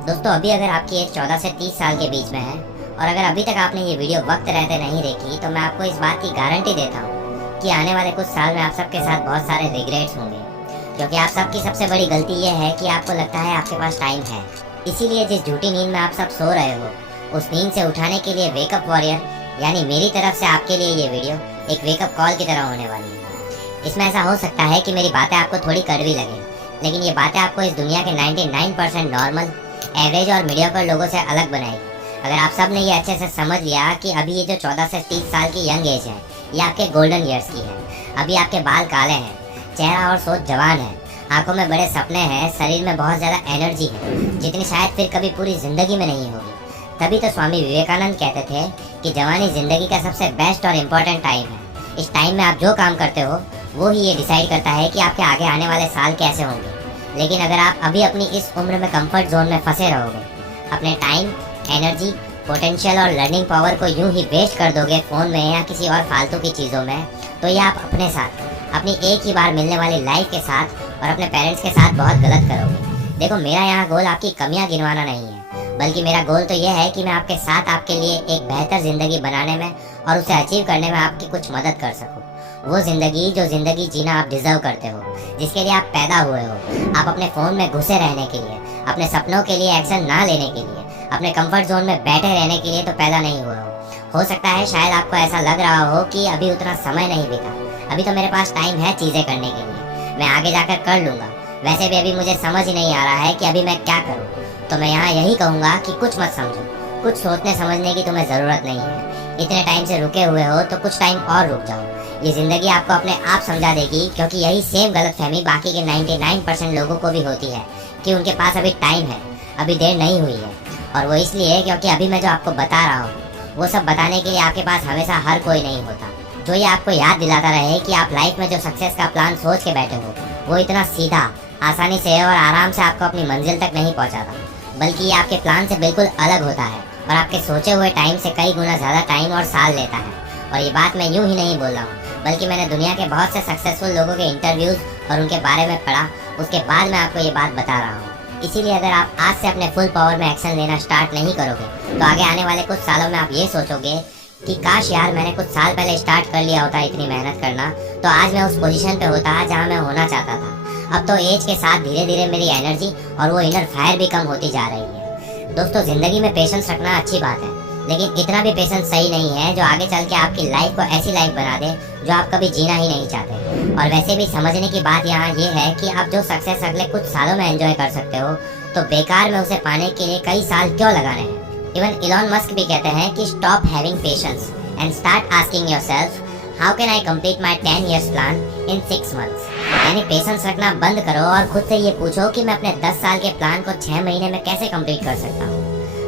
दोस्तों अभी अगर आपकी एज 14 से 30 साल के बीच में है और अगर अभी तक आपने ये वीडियो वक्त रहते नहीं देखी तो मैं आपको इस बात की गारंटी देता हूँ कि आने वाले कुछ साल में आप सबके साथ बहुत सारे रिग्रेट्स होंगे, क्योंकि आप सबकी सबसे बड़ी गलती ये है कि आपको लगता है आपके पास टाइम है। इसीलिए जिस झूठी नींद में आप सब सो रहे हो, उस नींद से उठाने के लिए वेकअप वॉरियर यानी मेरी तरफ से आपके लिए ये वीडियो एक वेकअप कॉल की तरह होने वाली है। इसमें ऐसा हो सकता है कि मेरी बातें आपको थोड़ी कड़वी लगे, लेकिन ये बातें आपको इस दुनिया के 99% नॉर्मल, एवरेज और मीडियोकर लोगों से अलग बनाएगी। अगर आप सब ने ये अच्छे से समझ लिया कि अभी ये जो 14 से 30 साल की यंग एज है, ये आपके गोल्डन ईयर्स की है। अभी आपके बाल काले हैं, चेहरा और सोच जवान है, आंखों में बड़े सपने हैं, शरीर में बहुत ज़्यादा एनर्जी है जितनी शायद फिर कभी पूरी ज़िंदगी में नहीं होगी। तभी तो स्वामी विवेकानंद कहते थे कि जवानी ज़िंदगी का सबसे बेस्ट और इम्पोर्टेंट टाइम है। इस टाइम में आप जो काम करते हो वो ही ये डिसाइड करता है कि आपके आगे आने वाले साल कैसे होंगे। लेकिन अगर आप अभी अपनी इस उम्र में कंफर्ट जोन में फंसे रहोगे, अपने टाइम, एनर्जी, पोटेंशियल और लर्निंग पावर को यूं ही वेस्ट कर दोगे फ़ोन में या किसी और फालतू की चीज़ों में, तो ये आप अपने साथ, अपनी एक ही बार मिलने वाली लाइफ के साथ और अपने पेरेंट्स के साथ बहुत गलत करोगे। देखो, मेरा यहाँ गोल आपकी कमियाँ गिनवाना नहीं है, बल्कि मेरा गोल तो यह है कि मैं आपके साथ आपके लिए एक बेहतर ज़िंदगी बनाने में और उसे अचीव करने में आपकी कुछ मदद कर सकूँ। वो ज़िंदगी जो ज़िंदगी जीना आप डिज़र्व करते हो, जिसके लिए आप पैदा हुए हो। आप अपने फ़ोन में घुसे रहने के लिए, अपने सपनों के लिए एक्शन ना लेने के लिए, अपने कंफर्ट जोन में बैठे रहने के लिए तो पैदा नहीं हुए हो सकता है शायद आपको ऐसा लग रहा हो कि अभी उतना समय नहीं बीता, अभी तो मेरे पास टाइम है चीज़ें करने के लिए, मैं आगे जाकर कर लूँगा। वैसे भी अभी मुझे समझ ही नहीं आ रहा है कि अभी मैं क्या करूँ। तो मैं यहाँ यही कहूँगा कि कुछ मत समझो, कुछ सोचने समझने की तुम्हें ज़रूरत नहीं है। इतने टाइम से रुके हुए हो तो कुछ टाइम और रुक जाओ। ये ज़िंदगी आपको अपने आप समझा देगी, क्योंकि यही सेम गलतफहमी बाकी के 99% लोगों को भी होती है कि उनके पास अभी टाइम है, अभी देर नहीं हुई है। और वो इसलिए क्योंकि अभी मैं जो आपको बता रहा हूँ वो सब बताने के लिए आपके पास हमेशा हर कोई नहीं होता, जो ये आपको याद दिलाता रहे कि आप लाइफ में जो सक्सेस का प्लान सोच के बैठे हो वो इतना सीधा, आसानी से और आराम से आपको अपनी मंजिल तक नहीं पहुँचाता, बल्कि ये आपके प्लान से बिल्कुल अलग होता है और आपके सोचे हुए टाइम से कई गुना ज़्यादा टाइम और साल लेता है। और ये बात मैं यूं ही नहीं बोल रहा हूँ, बल्कि मैंने दुनिया के बहुत से सक्सेसफुल लोगों के इंटरव्यूज़ और उनके बारे में पढ़ा, उसके बाद मैं आपको ये बात बता रहा हूँ। इसीलिए अगर आप आज से अपने फुल पावर में एक्शन लेना स्टार्ट नहीं करोगे तो आगे आने वाले कुछ सालों में आप ये सोचोगे कि काश यार मैंने कुछ साल पहले स्टार्ट कर लिया होता इतनी मेहनत करना, तो आज मैं उस पोजीशन पे होता जहाँ मैं होना चाहता था। अब तो एज के साथ धीरे धीरे मेरी एनर्जी और वो इनर फायर भी कम होती जा रही है। दोस्तों, ज़िंदगी में पेशेंस रखना अच्छी बात है, लेकिन इतना भी पेशेंस सही नहीं है जो आगे चल के आपकी लाइफ को ऐसी लाइफ बना दे जो आप कभी जीना ही नहीं चाहते। और वैसे भी समझने की बात यहाँ ये है कि आप जो सक्सेस अगले कुछ सालों में एंजॉय कर सकते हो, तो बेकार में उसे पाने के लिए कई साल क्यों लगाने हैं। इवन इलॉन मस्क भी कहते हैं कि stop having patience and start asking yourself how can I complete my 10 years plan in 6 months। यानी पेशेंस रखना बंद करो और खुद से ये पूछो कि मैं अपने 10 साल के प्लान को 6 महीने में कैसे कंप्लीट कर सकता हूँ।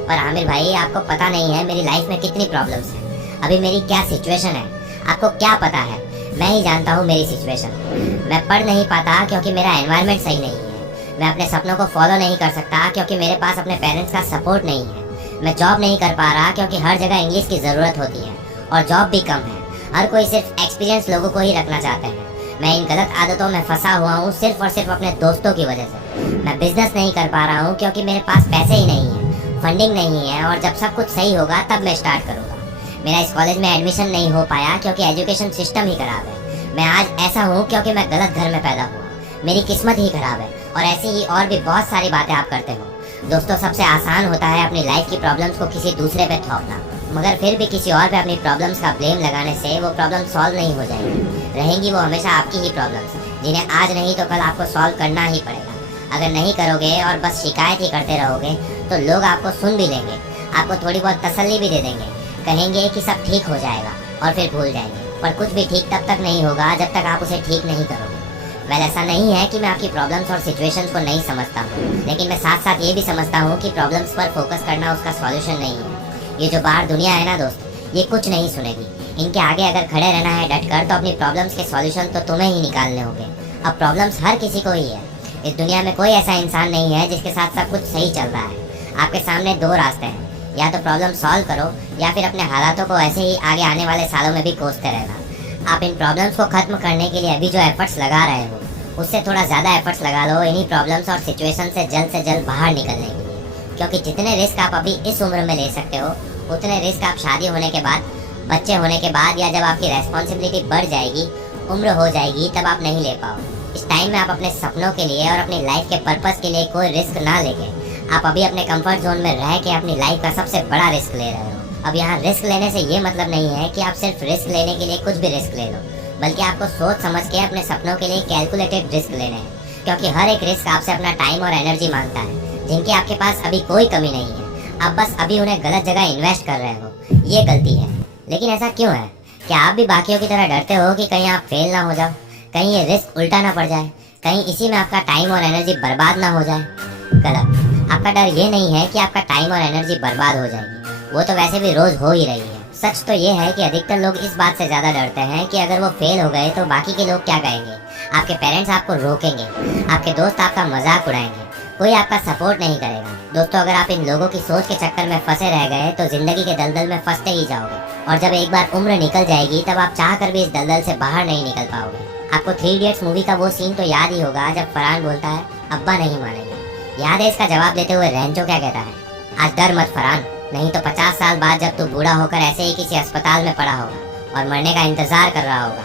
पर आमिर भाई, आपको पता नहीं है मेरी लाइफ में कितनी प्रॉब्लम्स हैं, अभी मेरी क्या सिचुएशन है, आपको क्या पता है। मैं ही जानता हूँ मेरी सिचुएशन। मैं पढ़ नहीं पाता क्योंकि मेरा एनवायरनमेंट सही नहीं है, मैं अपने सपनों को फॉलो नहीं कर सकता क्योंकि मेरे पास अपने पेरेंट्स का सपोर्ट नहीं है, मैं जॉब नहीं कर पा रहा क्योंकि हर जगह इंग्लिश की ज़रूरत होती है और जॉब भी कम है, हर कोई सिर्फ एक्सपीरियंस लोगों को ही रखना चाहते हैं। मैं इन गलत आदतों में फंसा हुआ हूँ सिर्फ और सिर्फ अपने दोस्तों की वजह से। मैं बिजनेस नहीं कर पा रहा हूँ क्योंकि मेरे पास पैसे ही नहीं है, फंडिंग नहीं है, और जब सब कुछ सही होगा तब मैं स्टार्ट करूँगा। मेरा इस कॉलेज में एडमिशन नहीं हो पाया क्योंकि एजुकेशन सिस्टम ही खराब है। मैं आज ऐसा हूँ क्योंकि मैं गलत घर में पैदा हुआ, मेरी किस्मत ही खराब है। और ऐसी ही और भी बहुत सारी बातें आप करते हो। दोस्तों, सबसे आसान होता है अपनी लाइफ की प्रॉब्लम्स को किसी दूसरे पे थोपना, मगर फिर भी किसी और पे अपनी प्रॉब्लम्स का ब्लेम लगाने से वो प्रॉब्लम सॉल्व नहीं हो जाएगी, रहेंगी वो हमेशा आपकी ही प्रॉब्लम्स, जिन्हें आज नहीं तो कल आपको सॉल्व करना ही पड़ेगा। अगर नहीं करोगे और बस शिकायत ही करते रहोगे तो लोग आपको सुन भी लेंगे, आपको थोड़ी बहुत तसल्ली भी दे देंगे, कहेंगे कि सब ठीक हो जाएगा और फिर भूल जाएंगे। पर कुछ भी ठीक तब तक नहीं होगा जब तक आप उसे ठीक नहीं करोगे। वेल, ऐसा नहीं है कि मैं आपकी प्रॉब्लम्स और सिचुएशंस को नहीं समझता हूँ, लेकिन मैं साथ साथ ये भी समझता हूँ कि प्रॉब्लम्स पर फोकस करना उसका सॉल्यूशन नहीं है। ये जो बाहर दुनिया है ना दोस्त, ये कुछ नहीं सुनेगी। इनके आगे अगर खड़े रहना है डटकर तो अपनी प्रॉब्लम्स के सॉल्यूशन तो तुम्हें ही निकालने होंगे। अब प्रॉब्लम्स हर किसी को ही है, इस दुनिया में कोई ऐसा इंसान नहीं है जिसके साथ सब कुछ सही चल रहा है। आपके सामने दो रास्ते हैं, या तो प्रॉब्लम सॉल्व करो या फिर अपने हालातों को ऐसे ही आगे आने वाले सालों में भी कोसते रहना। आप इन प्रॉब्लम्स को खत्म करने के लिए अभी जो एफर्ट्स लगा रहे हो उससे थोड़ा ज़्यादा एफर्ट्स लगा लो इन्हीं प्रॉब्लम्स और सिचुएशन से जल्द बाहर निकलने के लिए। क्योंकि जितने रिस्क आप अभी इस उम्र में ले सकते हो, उतने रिस्क आप शादी होने के बाद, बच्चे होने के बाद, या जब आपकी रेस्पॉन्सिबिलिटी बढ़ जाएगी, उम्र हो जाएगी, तब आप नहीं ले पाओगे। इस टाइम में आप अपने सपनों के लिए और अपनी लाइफ के पर्पस के लिए कोई रिस्क ना लेके, आप अभी अपने कंफर्ट जोन में रह के अपनी लाइफ का सबसे बड़ा रिस्क ले रहे हो। अब यहाँ रिस्क लेने से ये मतलब नहीं है कि आप सिर्फ रिस्क लेने के लिए कुछ भी रिस्क ले लो, बल्कि आपको सोच समझ के अपने सपनों के लिए कैलकुलेटेड रिस्क लेने हैं। क्योंकि हर एक रिस्क आपसे अपना टाइम और एनर्जी मांगता है, जिनकी आपके पास अभी कोई कमी नहीं है। आप बस अभी उन्हें गलत जगह इन्वेस्ट कर रहे हो, ये गलती है। लेकिन ऐसा क्यों है? क्या आप भी बाकियों की तरह डरते हो कि कहीं आप फेल ना हो जाओ, कहीं ये रिस्क उल्टा ना पड़ जाए, कहीं इसी में आपका टाइम और एनर्जी बर्बाद ना हो जाए? गलत। आपका डर ये नहीं है कि आपका टाइम और एनर्जी बर्बाद हो जाएगी, वो तो वैसे भी रोज हो ही रही है। सच तो ये है कि अधिकतर लोग इस बात से ज्यादा डरते हैं कि अगर वो फेल हो गए तो बाकी के लोग क्या कहेंगे। आपके पेरेंट्स आपको रोकेंगे, आपके दोस्त आपका मजाक उड़ाएंगे, कोई आपका सपोर्ट नहीं करेगा। दोस्तों, अगर आप इन लोगों की सोच के चक्कर में फंसे रह गए तो जिंदगी के दलदल में फंसते ही जाओगे, और जब एक बार उम्र निकल जाएगी तब आप चाह कर भी इस दलदल से बाहर नहीं निकल पाओगे। आपको 3 इडियट्स मूवी का वो सीन तो याद ही होगा जब फरहान बोलता है, अब्बा नहीं मानेंगे। याद है इसका जवाब देते हुए रेंचो क्या कहता है? आज डर मत फरहान, नहीं तो 50 साल बाद जब तू बूढ़ा होकर ऐसे ही किसी अस्पताल में पड़ा होगा और मरने का इंतजार कर रहा होगा,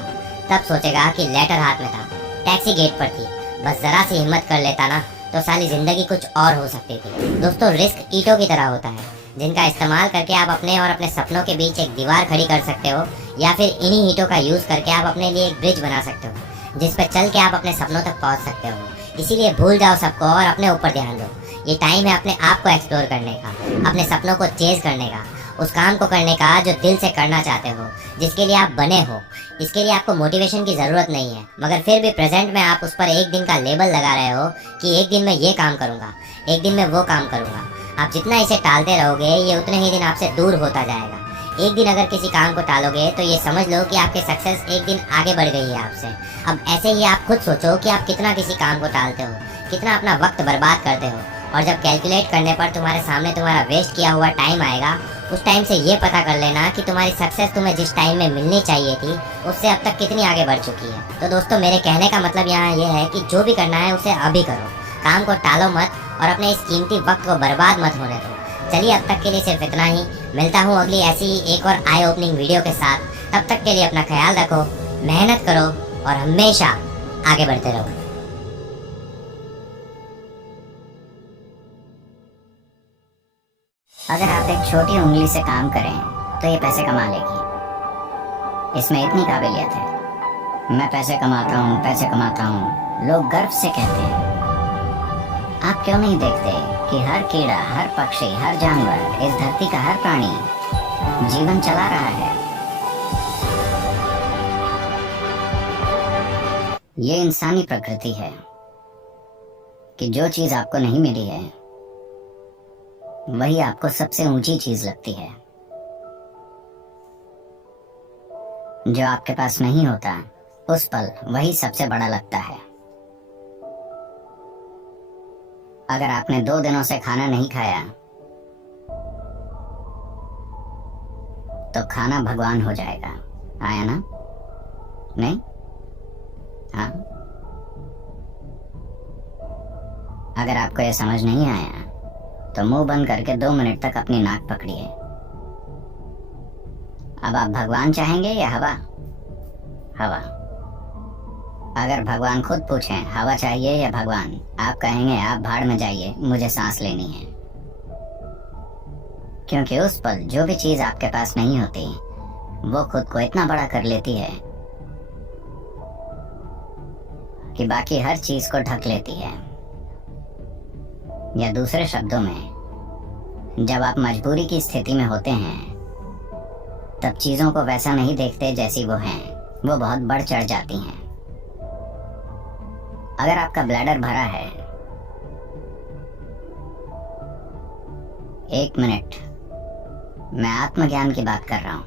तब सोचेगा कि लेटर हाथ में था, टैक्सी गेट पर थी, बस जरा सी हिम्मत कर लेता ना तो साली जिंदगी कुछ और हो सकती थी। दोस्तों, रिस्क ईंटों की तरह होता है, जिनका इस्तेमाल करके आप अपने और अपने सपनों के बीच एक दीवार खड़ी कर सकते हो, या फिर इन्हीं ईंटों का यूज करके आप अपने लिए एक ब्रिज बना सकते हो, जिस पर चल के आप अपने सपनों तक पहुंच सकते हो। इसीलिए भूल जाओ सबको और अपने ऊपर ध्यान दो। ये टाइम है अपने आप को एक्सप्लोर करने का, अपने सपनों को चेज करने का, उस काम को करने का जो दिल से करना चाहते हो, जिसके लिए आप बने हो। इसके लिए आपको मोटिवेशन की जरूरत नहीं है, मगर फिर भी प्रेजेंट में आप उस पर एक दिन का लेबल लगा रहे हो कि एक दिन मैं ये काम करूंगा, एक दिन मैं वो काम करूंगा। आप जितना इसे टालते रहोगे, ये उतने ही दिन आपसे दूर होता जाएगा। एक दिन अगर किसी काम को टालोगे तो ये समझ लो कि आपकी सक्सेस एक दिन आगे बढ़ गई है आपसे। अब ऐसे ही आप खुद सोचो कि आप कितना किसी काम को टालते हो, कितना अपना वक्त बर्बाद करते हो, और जब कैलकुलेट करने पर तुम्हारे सामने तुम्हारा वेस्ट किया हुआ टाइम आएगा, उस टाइम से ये पता कर लेना कि तुम्हारी सक्सेस तुम्हें जिस टाइम में मिलनी चाहिए थी, उससे अब तक कितनी आगे बढ़ चुकी है। तो दोस्तों, मेरे कहने का मतलब यहाँ ये है कि जो भी करना है उसे अभी करो, काम को टालो मत और अपने इस कीमती वक्त को बर्बाद मत होने दो। चलिए, अब तक के लिए सिर्फ इतना ही। मिलता हूँ अगली ऐसी ही एक और आई ओपनिंग वीडियो के साथ। तब तक के लिए अपना ख्याल रखो, मेहनत करो और हमेशा आगे बढ़ते रहो। अगर आप एक छोटी उंगली से काम करें तो ये पैसे कमा लेगी। इसमें इतनी काबिलियत है। मैं पैसे कमाता हूँ, पैसे कमाता हूँ, लोग गर्व से कहते हैं। आप क्यों नहीं देखते कि हर कीड़ा, हर पक्षी, हर जानवर, इस धरती का हर प्राणी जीवन चला रहा है। ये इंसानी प्रकृति है कि जो चीज आपको नहीं मिली है वही आपको सबसे ऊंची चीज लगती है। जो आपके पास नहीं होता, उस पल वही सबसे बड़ा लगता है। अगर आपने 2 दिनों से खाना नहीं खाया तो खाना भगवान हो जाएगा। आया ना? नहीं? हाँ। अगर आपको यह समझ नहीं आया तो मुंह बंद करके 2 मिनट तक अपनी नाक पकड़िए। अब आप भगवान चाहेंगे या हवा? हवा। अगर भगवान खुद पूछें हवा चाहिए या भगवान, आप कहेंगे आप भाड़ में जाइए, मुझे सांस लेनी है। क्योंकि उस पल जो भी चीज आपके पास नहीं होती, वो खुद को इतना बड़ा कर लेती है कि बाकी हर चीज को ढक लेती है। या दूसरे शब्दों में, जब आप मजबूरी की स्थिति में होते हैं तब चीजों को वैसा नहीं देखते जैसी वो हैं, वो बहुत बढ़ चढ़ जाती हैं। अगर आपका ब्लैडर भरा है, 1 मिनट, मैं आत्मज्ञान की बात कर रहा हूं।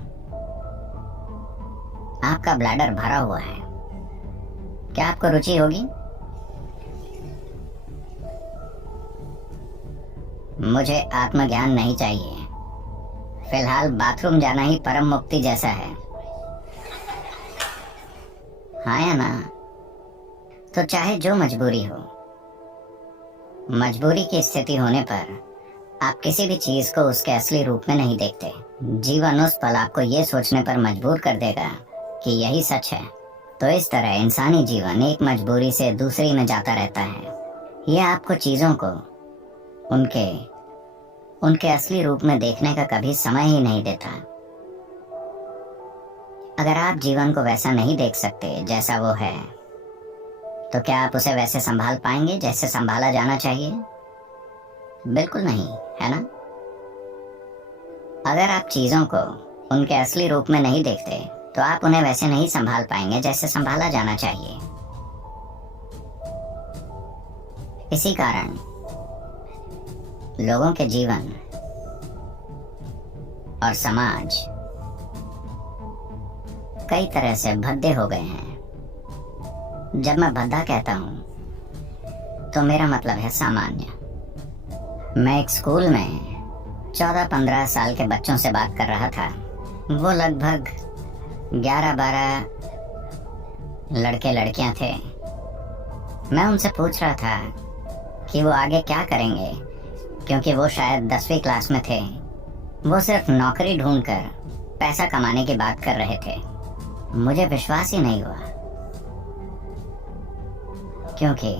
आपका ब्लैडर भरा हुआ है, क्या आपको रुचि होगी? मुझे आत्मज्ञान नहीं चाहिए। फिलहाल बाथरूम जाना ही परम मुक्ति जैसा है। हाँ या ना? तो चाहे जो मजबूरी हो, मजबूरी की स्थिति होने पर आप किसी भी चीज को उसके असली रूप में नहीं देखते। जीवन उस पल आपको ये सोचने पर मजबूर कर देगा कि यही सच है। तो इस तरह इंसानी जीवन एक मजबूरी से दूसरी में जाता रहता है। यह आपको चीजों को उनके असली रूप में देखने का कभी समय ही नहीं देता। अगर आप जीवन को वैसा नहीं देख सकते जैसा वो है, तो क्या आप उसे वैसे संभाल पाएंगे जैसे संभाला जाना चाहिए? बिल्कुल नहीं, है ना? अगर आप चीजों को उनके असली रूप में नहीं देखते तो आप उन्हें वैसे नहीं संभाल पाएंगे जैसे संभाला जाना चाहिए। इसी कारण लोगों के जीवन और समाज कई तरह से भद्दे हो गए हैं। जब मैं भद्दा कहता हूं तो मेरा मतलब है सामान्य। मैं एक स्कूल में 14-15 साल के बच्चों से बात कर रहा था। वो लगभग 11-12 लड़के लड़कियां थे। मैं उनसे पूछ रहा था कि वो आगे क्या करेंगे, क्योंकि वो शायद 10वीं क्लास में थे। वो सिर्फ नौकरी ढूंढकर पैसा कमाने की बात कर रहे थे। मुझे विश्वास ही नहीं हुआ, क्योंकि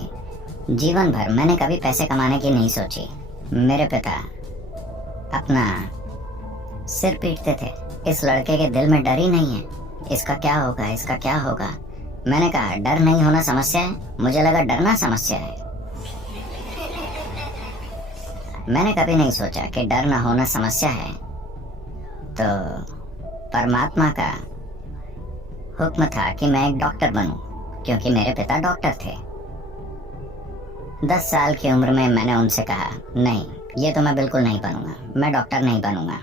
जीवन भर मैंने कभी पैसे कमाने की नहीं सोची। मेरे पिता अपना सिर पीटते थे, इस लड़के के दिल में डर ही नहीं है, इसका क्या होगा, इसका क्या होगा। मैंने कहा डर नहीं होना समस्या है? मुझे लगा डरना समस्या है। मैंने कभी नहीं सोचा कि डर ना होना समस्या है। तो परमात्मा का हुक्म था कि मैं एक डॉक्टर बनूं, क्योंकि मेरे पिता डॉक्टर थे। 10 साल की उम्र में मैंने उनसे कहा, नहीं, ये तो मैं बिल्कुल नहीं बनूंगा, मैं डॉक्टर नहीं बनूंगा।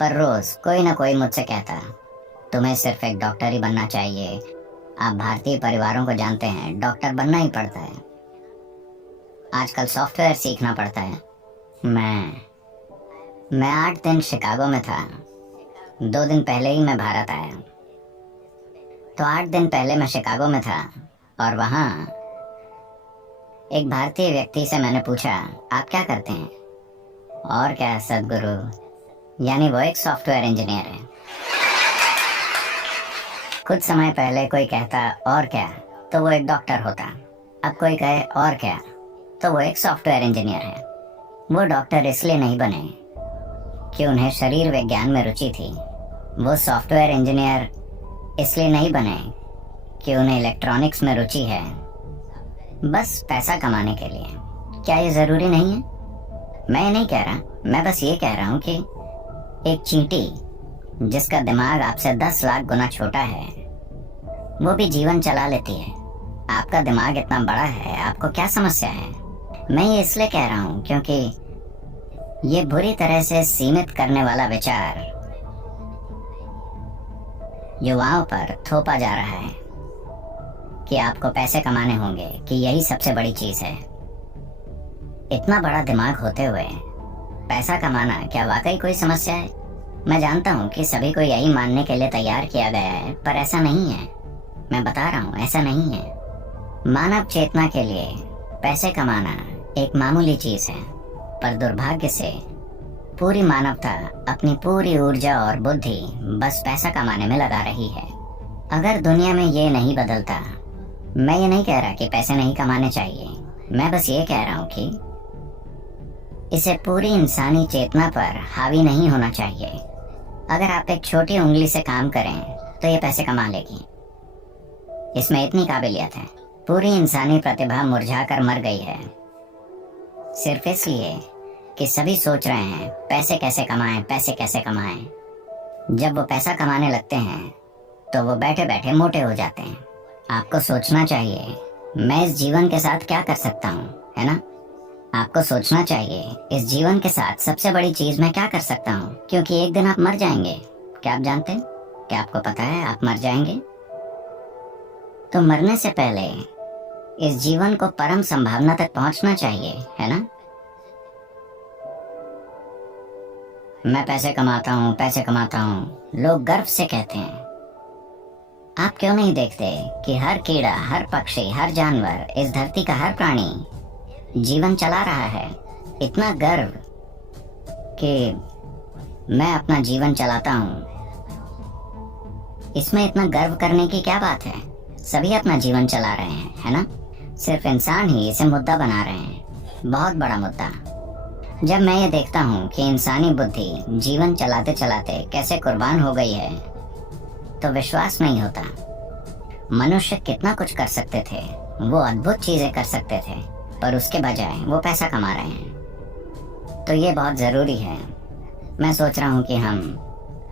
पर रोज कोई ना कोई मुझसे कहता, तुम्हें सिर्फ एक डॉक्टर ही बनना चाहिए। आप भारतीय परिवारों को जानते हैं, डॉक्टर बनना ही पड़ता है। आजकल सॉफ्टवेयर सीखना पड़ता है। मैं 8 दिन शिकागो में था। 2 दिन पहले ही मैं भारत आया। तो 8 दिन पहले मैं शिकागो में था और वहाँ एक भारतीय व्यक्ति से मैंने पूछा, आप क्या करते हैं? और क्या सदगुरु, यानी वो एक सॉफ्टवेयर इंजीनियर है। कुछ समय पहले कोई कहता और क्या, तो वो एक डॉक्टर होता। अब कोई कहे और क्या, तो वो एक सॉफ्टवेयर इंजीनियर है। वो डॉक्टर इसलिए नहीं बने कि उन्हें शरीर विज्ञान में रुचि थी। वो सॉफ्टवेयर इंजीनियर इसलिए नहीं बने कि उन्हें इलेक्ट्रॉनिक्स में रुचि है, बस पैसा कमाने के लिए। क्या ये जरूरी नहीं है? मैं ये नहीं कह रहा, मैं बस ये कह रहा हूँ कि एक चींटी जिसका दिमाग आपसे 10 लाख गुना छोटा है, वो भी जीवन चला लेती है। आपका दिमाग इतना बड़ा है, आपको क्या समस्या है? मैं ये इसलिए कह रहा हूँ क्योंकि ये बुरी तरह से सीमित करने वाला विचार युवाओं पर थोपा जा रहा है कि आपको पैसे कमाने होंगे, कि यही सबसे बड़ी चीज है। इतना बड़ा दिमाग होते हुए पैसा कमाना क्या वाकई कोई समस्या है? मैं जानता हूँ कि सभी को यही मानने के लिए तैयार किया गया है, पर ऐसा नहीं है। मैं बता रहा हूँ, ऐसा नहीं है। मानव चेतना के लिए पैसे कमाना एक मामूली चीज है, पर दुर्भाग्य से पूरी मानवता अपनी पूरी ऊर्जा और बुद्धि बस पैसा कमाने में लगा रही है। अगर दुनिया में ये नहीं बदलता, मैं ये नहीं कह रहा कि पैसे नहीं कमाने चाहिए, मैं बस ये कह रहा हूँ कि इसे पूरी इंसानी चेतना पर हावी नहीं होना चाहिए। अगर आप एक छोटी उंगली से काम करें तो ये पैसे कमा लेगी। इसमें इतनी काबिलियत है। पूरी इंसानी प्रतिभा मुरझा कर मर गई है, सिर्फ इसलिए कि सभी सोच रहे हैं पैसे कैसे कमाएं, पैसे कैसे कमाएं। जब वो पैसा कमाने लगते हैं तो वो बैठे बैठे मोटे हो जाते हैं। आपको सोचना चाहिए, मैं इस जीवन के साथ क्या कर सकता हूँ, है ना? आपको सोचना चाहिए, इस जीवन के साथ सबसे बड़ी चीज मैं क्या कर सकता हूँ, क्योंकि एक दिन आप मर जाएंगे। क्या आप जानते हैं? क्या आपको पता है आप मर जाएंगे? तो मरने से पहले इस जीवन को परम संभावना तक पहुंचना चाहिए, है ना? मैं पैसे कमाता हूँ, पैसे कमाता हूँ, लोग गर्व से कहते हैं। आप क्यों नहीं देखते कि हर कीड़ा, हर पक्षी, हर जानवर, इस धरती का हर प्राणी जीवन चला रहा है? इतना गर्व कि मैं अपना जीवन चलाता हूँ, इसमें इतना गर्व करने की क्या बात है? सभी अपना जीवन चला रहे हैं, है ना? सिर्फ इंसान ही इसे मुद्दा बना रहे हैं, बहुत बड़ा मुद्दा। जब मैं ये देखता हूँ कि इंसानी बुद्धि जीवन चलाते चलाते कैसे कुर्बान हो गई है, तो विश्वास नहीं होता। मनुष्य कितना कुछ कर सकते थे, वो अद्भुत चीजें कर सकते थे, पर उसके बजाय वो पैसा कमा रहे हैं। तो ये बहुत जरूरी है। मैं सोच रहा हूँ कि हम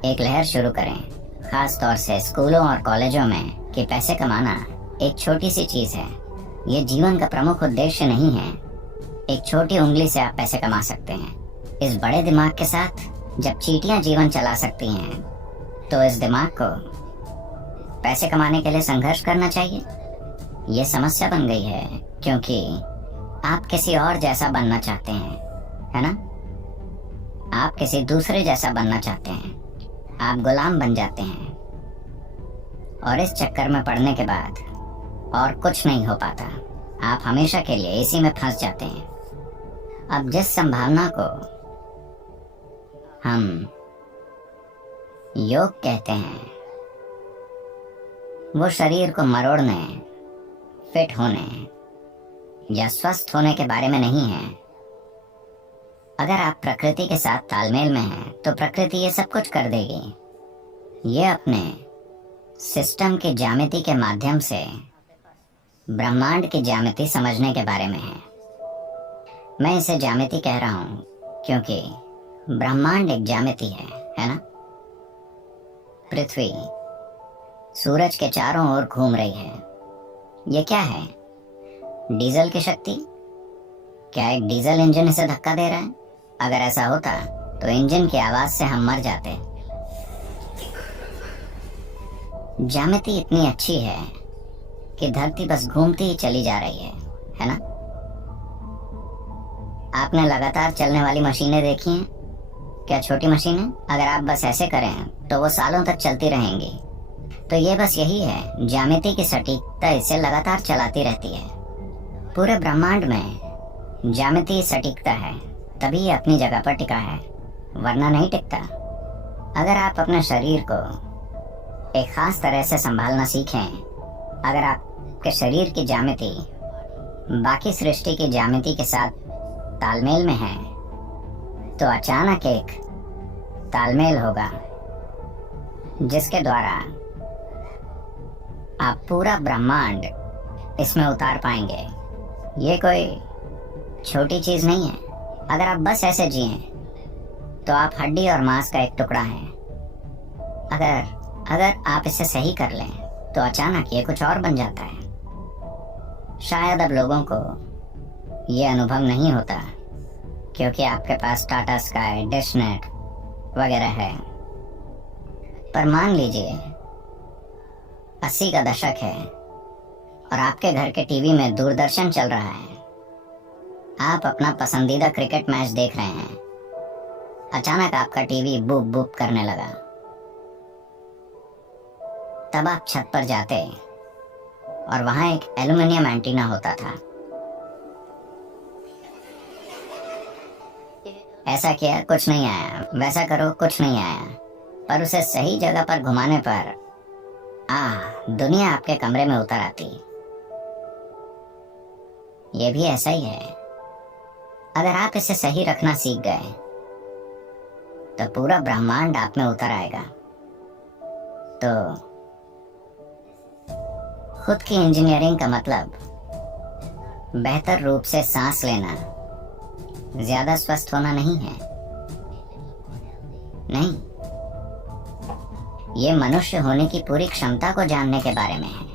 एक लहर शुरू करें, खास तौर से स्कूलों और कॉलेजों में, कि पैसे कमाना एक छोटी सी चीज है। ये जीवन का प्रमुख उद्देश्य नहीं है। एक छोटी उंगली से आप पैसे कमा सकते हैं। इस बड़े दिमाग के साथ जब चींटियां जीवन चला सकती हैं, तो इस दिमाग को पैसे कमाने के लिए संघर्ष करना चाहिए। ये समस्या बन गई है क्योंकि आप किसी और जैसा बनना चाहते हैं, है ना? आप किसी दूसरे जैसा बनना चाहते हैं। आप गुलाम बन जाते हैं और इस चक्कर में पड़ने के बाद और कुछ नहीं हो पाता। आप हमेशा के लिए इसी में फंस जाते हैं। अब जिस संभावना को हम योग कहते हैं, वो शरीर को मरोड़ने, फिट होने या स्वस्थ होने के बारे में नहीं है। अगर आप प्रकृति के साथ तालमेल में हैं, तो प्रकृति ये सब कुछ कर देगी। ये अपने सिस्टम की ज्यामिति के माध्यम से ब्रह्मांड की ज्यामिति समझने के बारे में है। मैं इसे ज्यामिति कह रहा हूं क्योंकि ब्रह्मांड एक ज्यामिति है ना? पृथ्वी सूरज के चारों ओर घूम रही है। ये क्या है? डीजल की शक्ति? क्या एक डीजल इंजन इसे धक्का दे रहा है? अगर ऐसा होता तो इंजन की आवाज से हम मर जाते। ज्यामिति इतनी अच्छी है कि धरती बस घूमती ही चली जा रही है ना? आपने लगातार चलने वाली मशीनें देखी हैं? क्या छोटी मशीनें? अगर आप बस ऐसे करें तो वो सालों तक चलती रहेंगी। तो ये बस यही है, ज्यामिति की सटीकता इसे लगातार चलाती रहती है। पूरे ब्रह्मांड में ज्यामिति सटीकता है, तभी ये अपनी जगह पर टिका है, वरना नहीं टिकता। अगर आप अपने शरीर को एक खास तरह से संभालना सीखें, अगर आपके शरीर की ज्यामिति बाकी सृष्टि की ज्यामिति के साथ तालमेल में है, तो अचानक एक तालमेल होगा जिसके द्वारा आप पूरा ब्रह्मांड इसमें उतार पाएंगे। ये कोई छोटी चीज नहीं है। अगर आप बस ऐसे जिए तो आप हड्डी और मांस का एक टुकड़ा हैं। अगर आप इसे सही कर लें तो अचानक ये कुछ और बन जाता है। शायद अब लोगों को ये अनुभव नहीं होता क्योंकि आपके पास टाटा स्काई, डिश नेट वगैरह है। पर मान लीजिए 80 का दशक है और आपके घर के टीवी में दूरदर्शन चल रहा है। आप अपना पसंदीदा क्रिकेट मैच देख रहे हैं। अचानक आपका टीवी बूप बूप करने लगा। तब आप छत पर जाते और वहां एक एल्युमिनियम एंटीना होता था। ऐसा किया, कुछ नहीं आया। वैसा करो, कुछ नहीं आया। पर उसे सही जगह पर घुमाने पर दुनिया आपके कमरे में उतर आती। ये भी ऐसा ही है। अगर आप इसे सही रखना सीख गए तो पूरा ब्रह्मांड आप में उतर आएगा। तो खुद की इंजीनियरिंग का मतलब बेहतर रूप से सांस लेना, ज्यादा स्वस्थ होना नहीं है। नहीं, ये मनुष्य होने की पूरी क्षमता को जानने के बारे में है।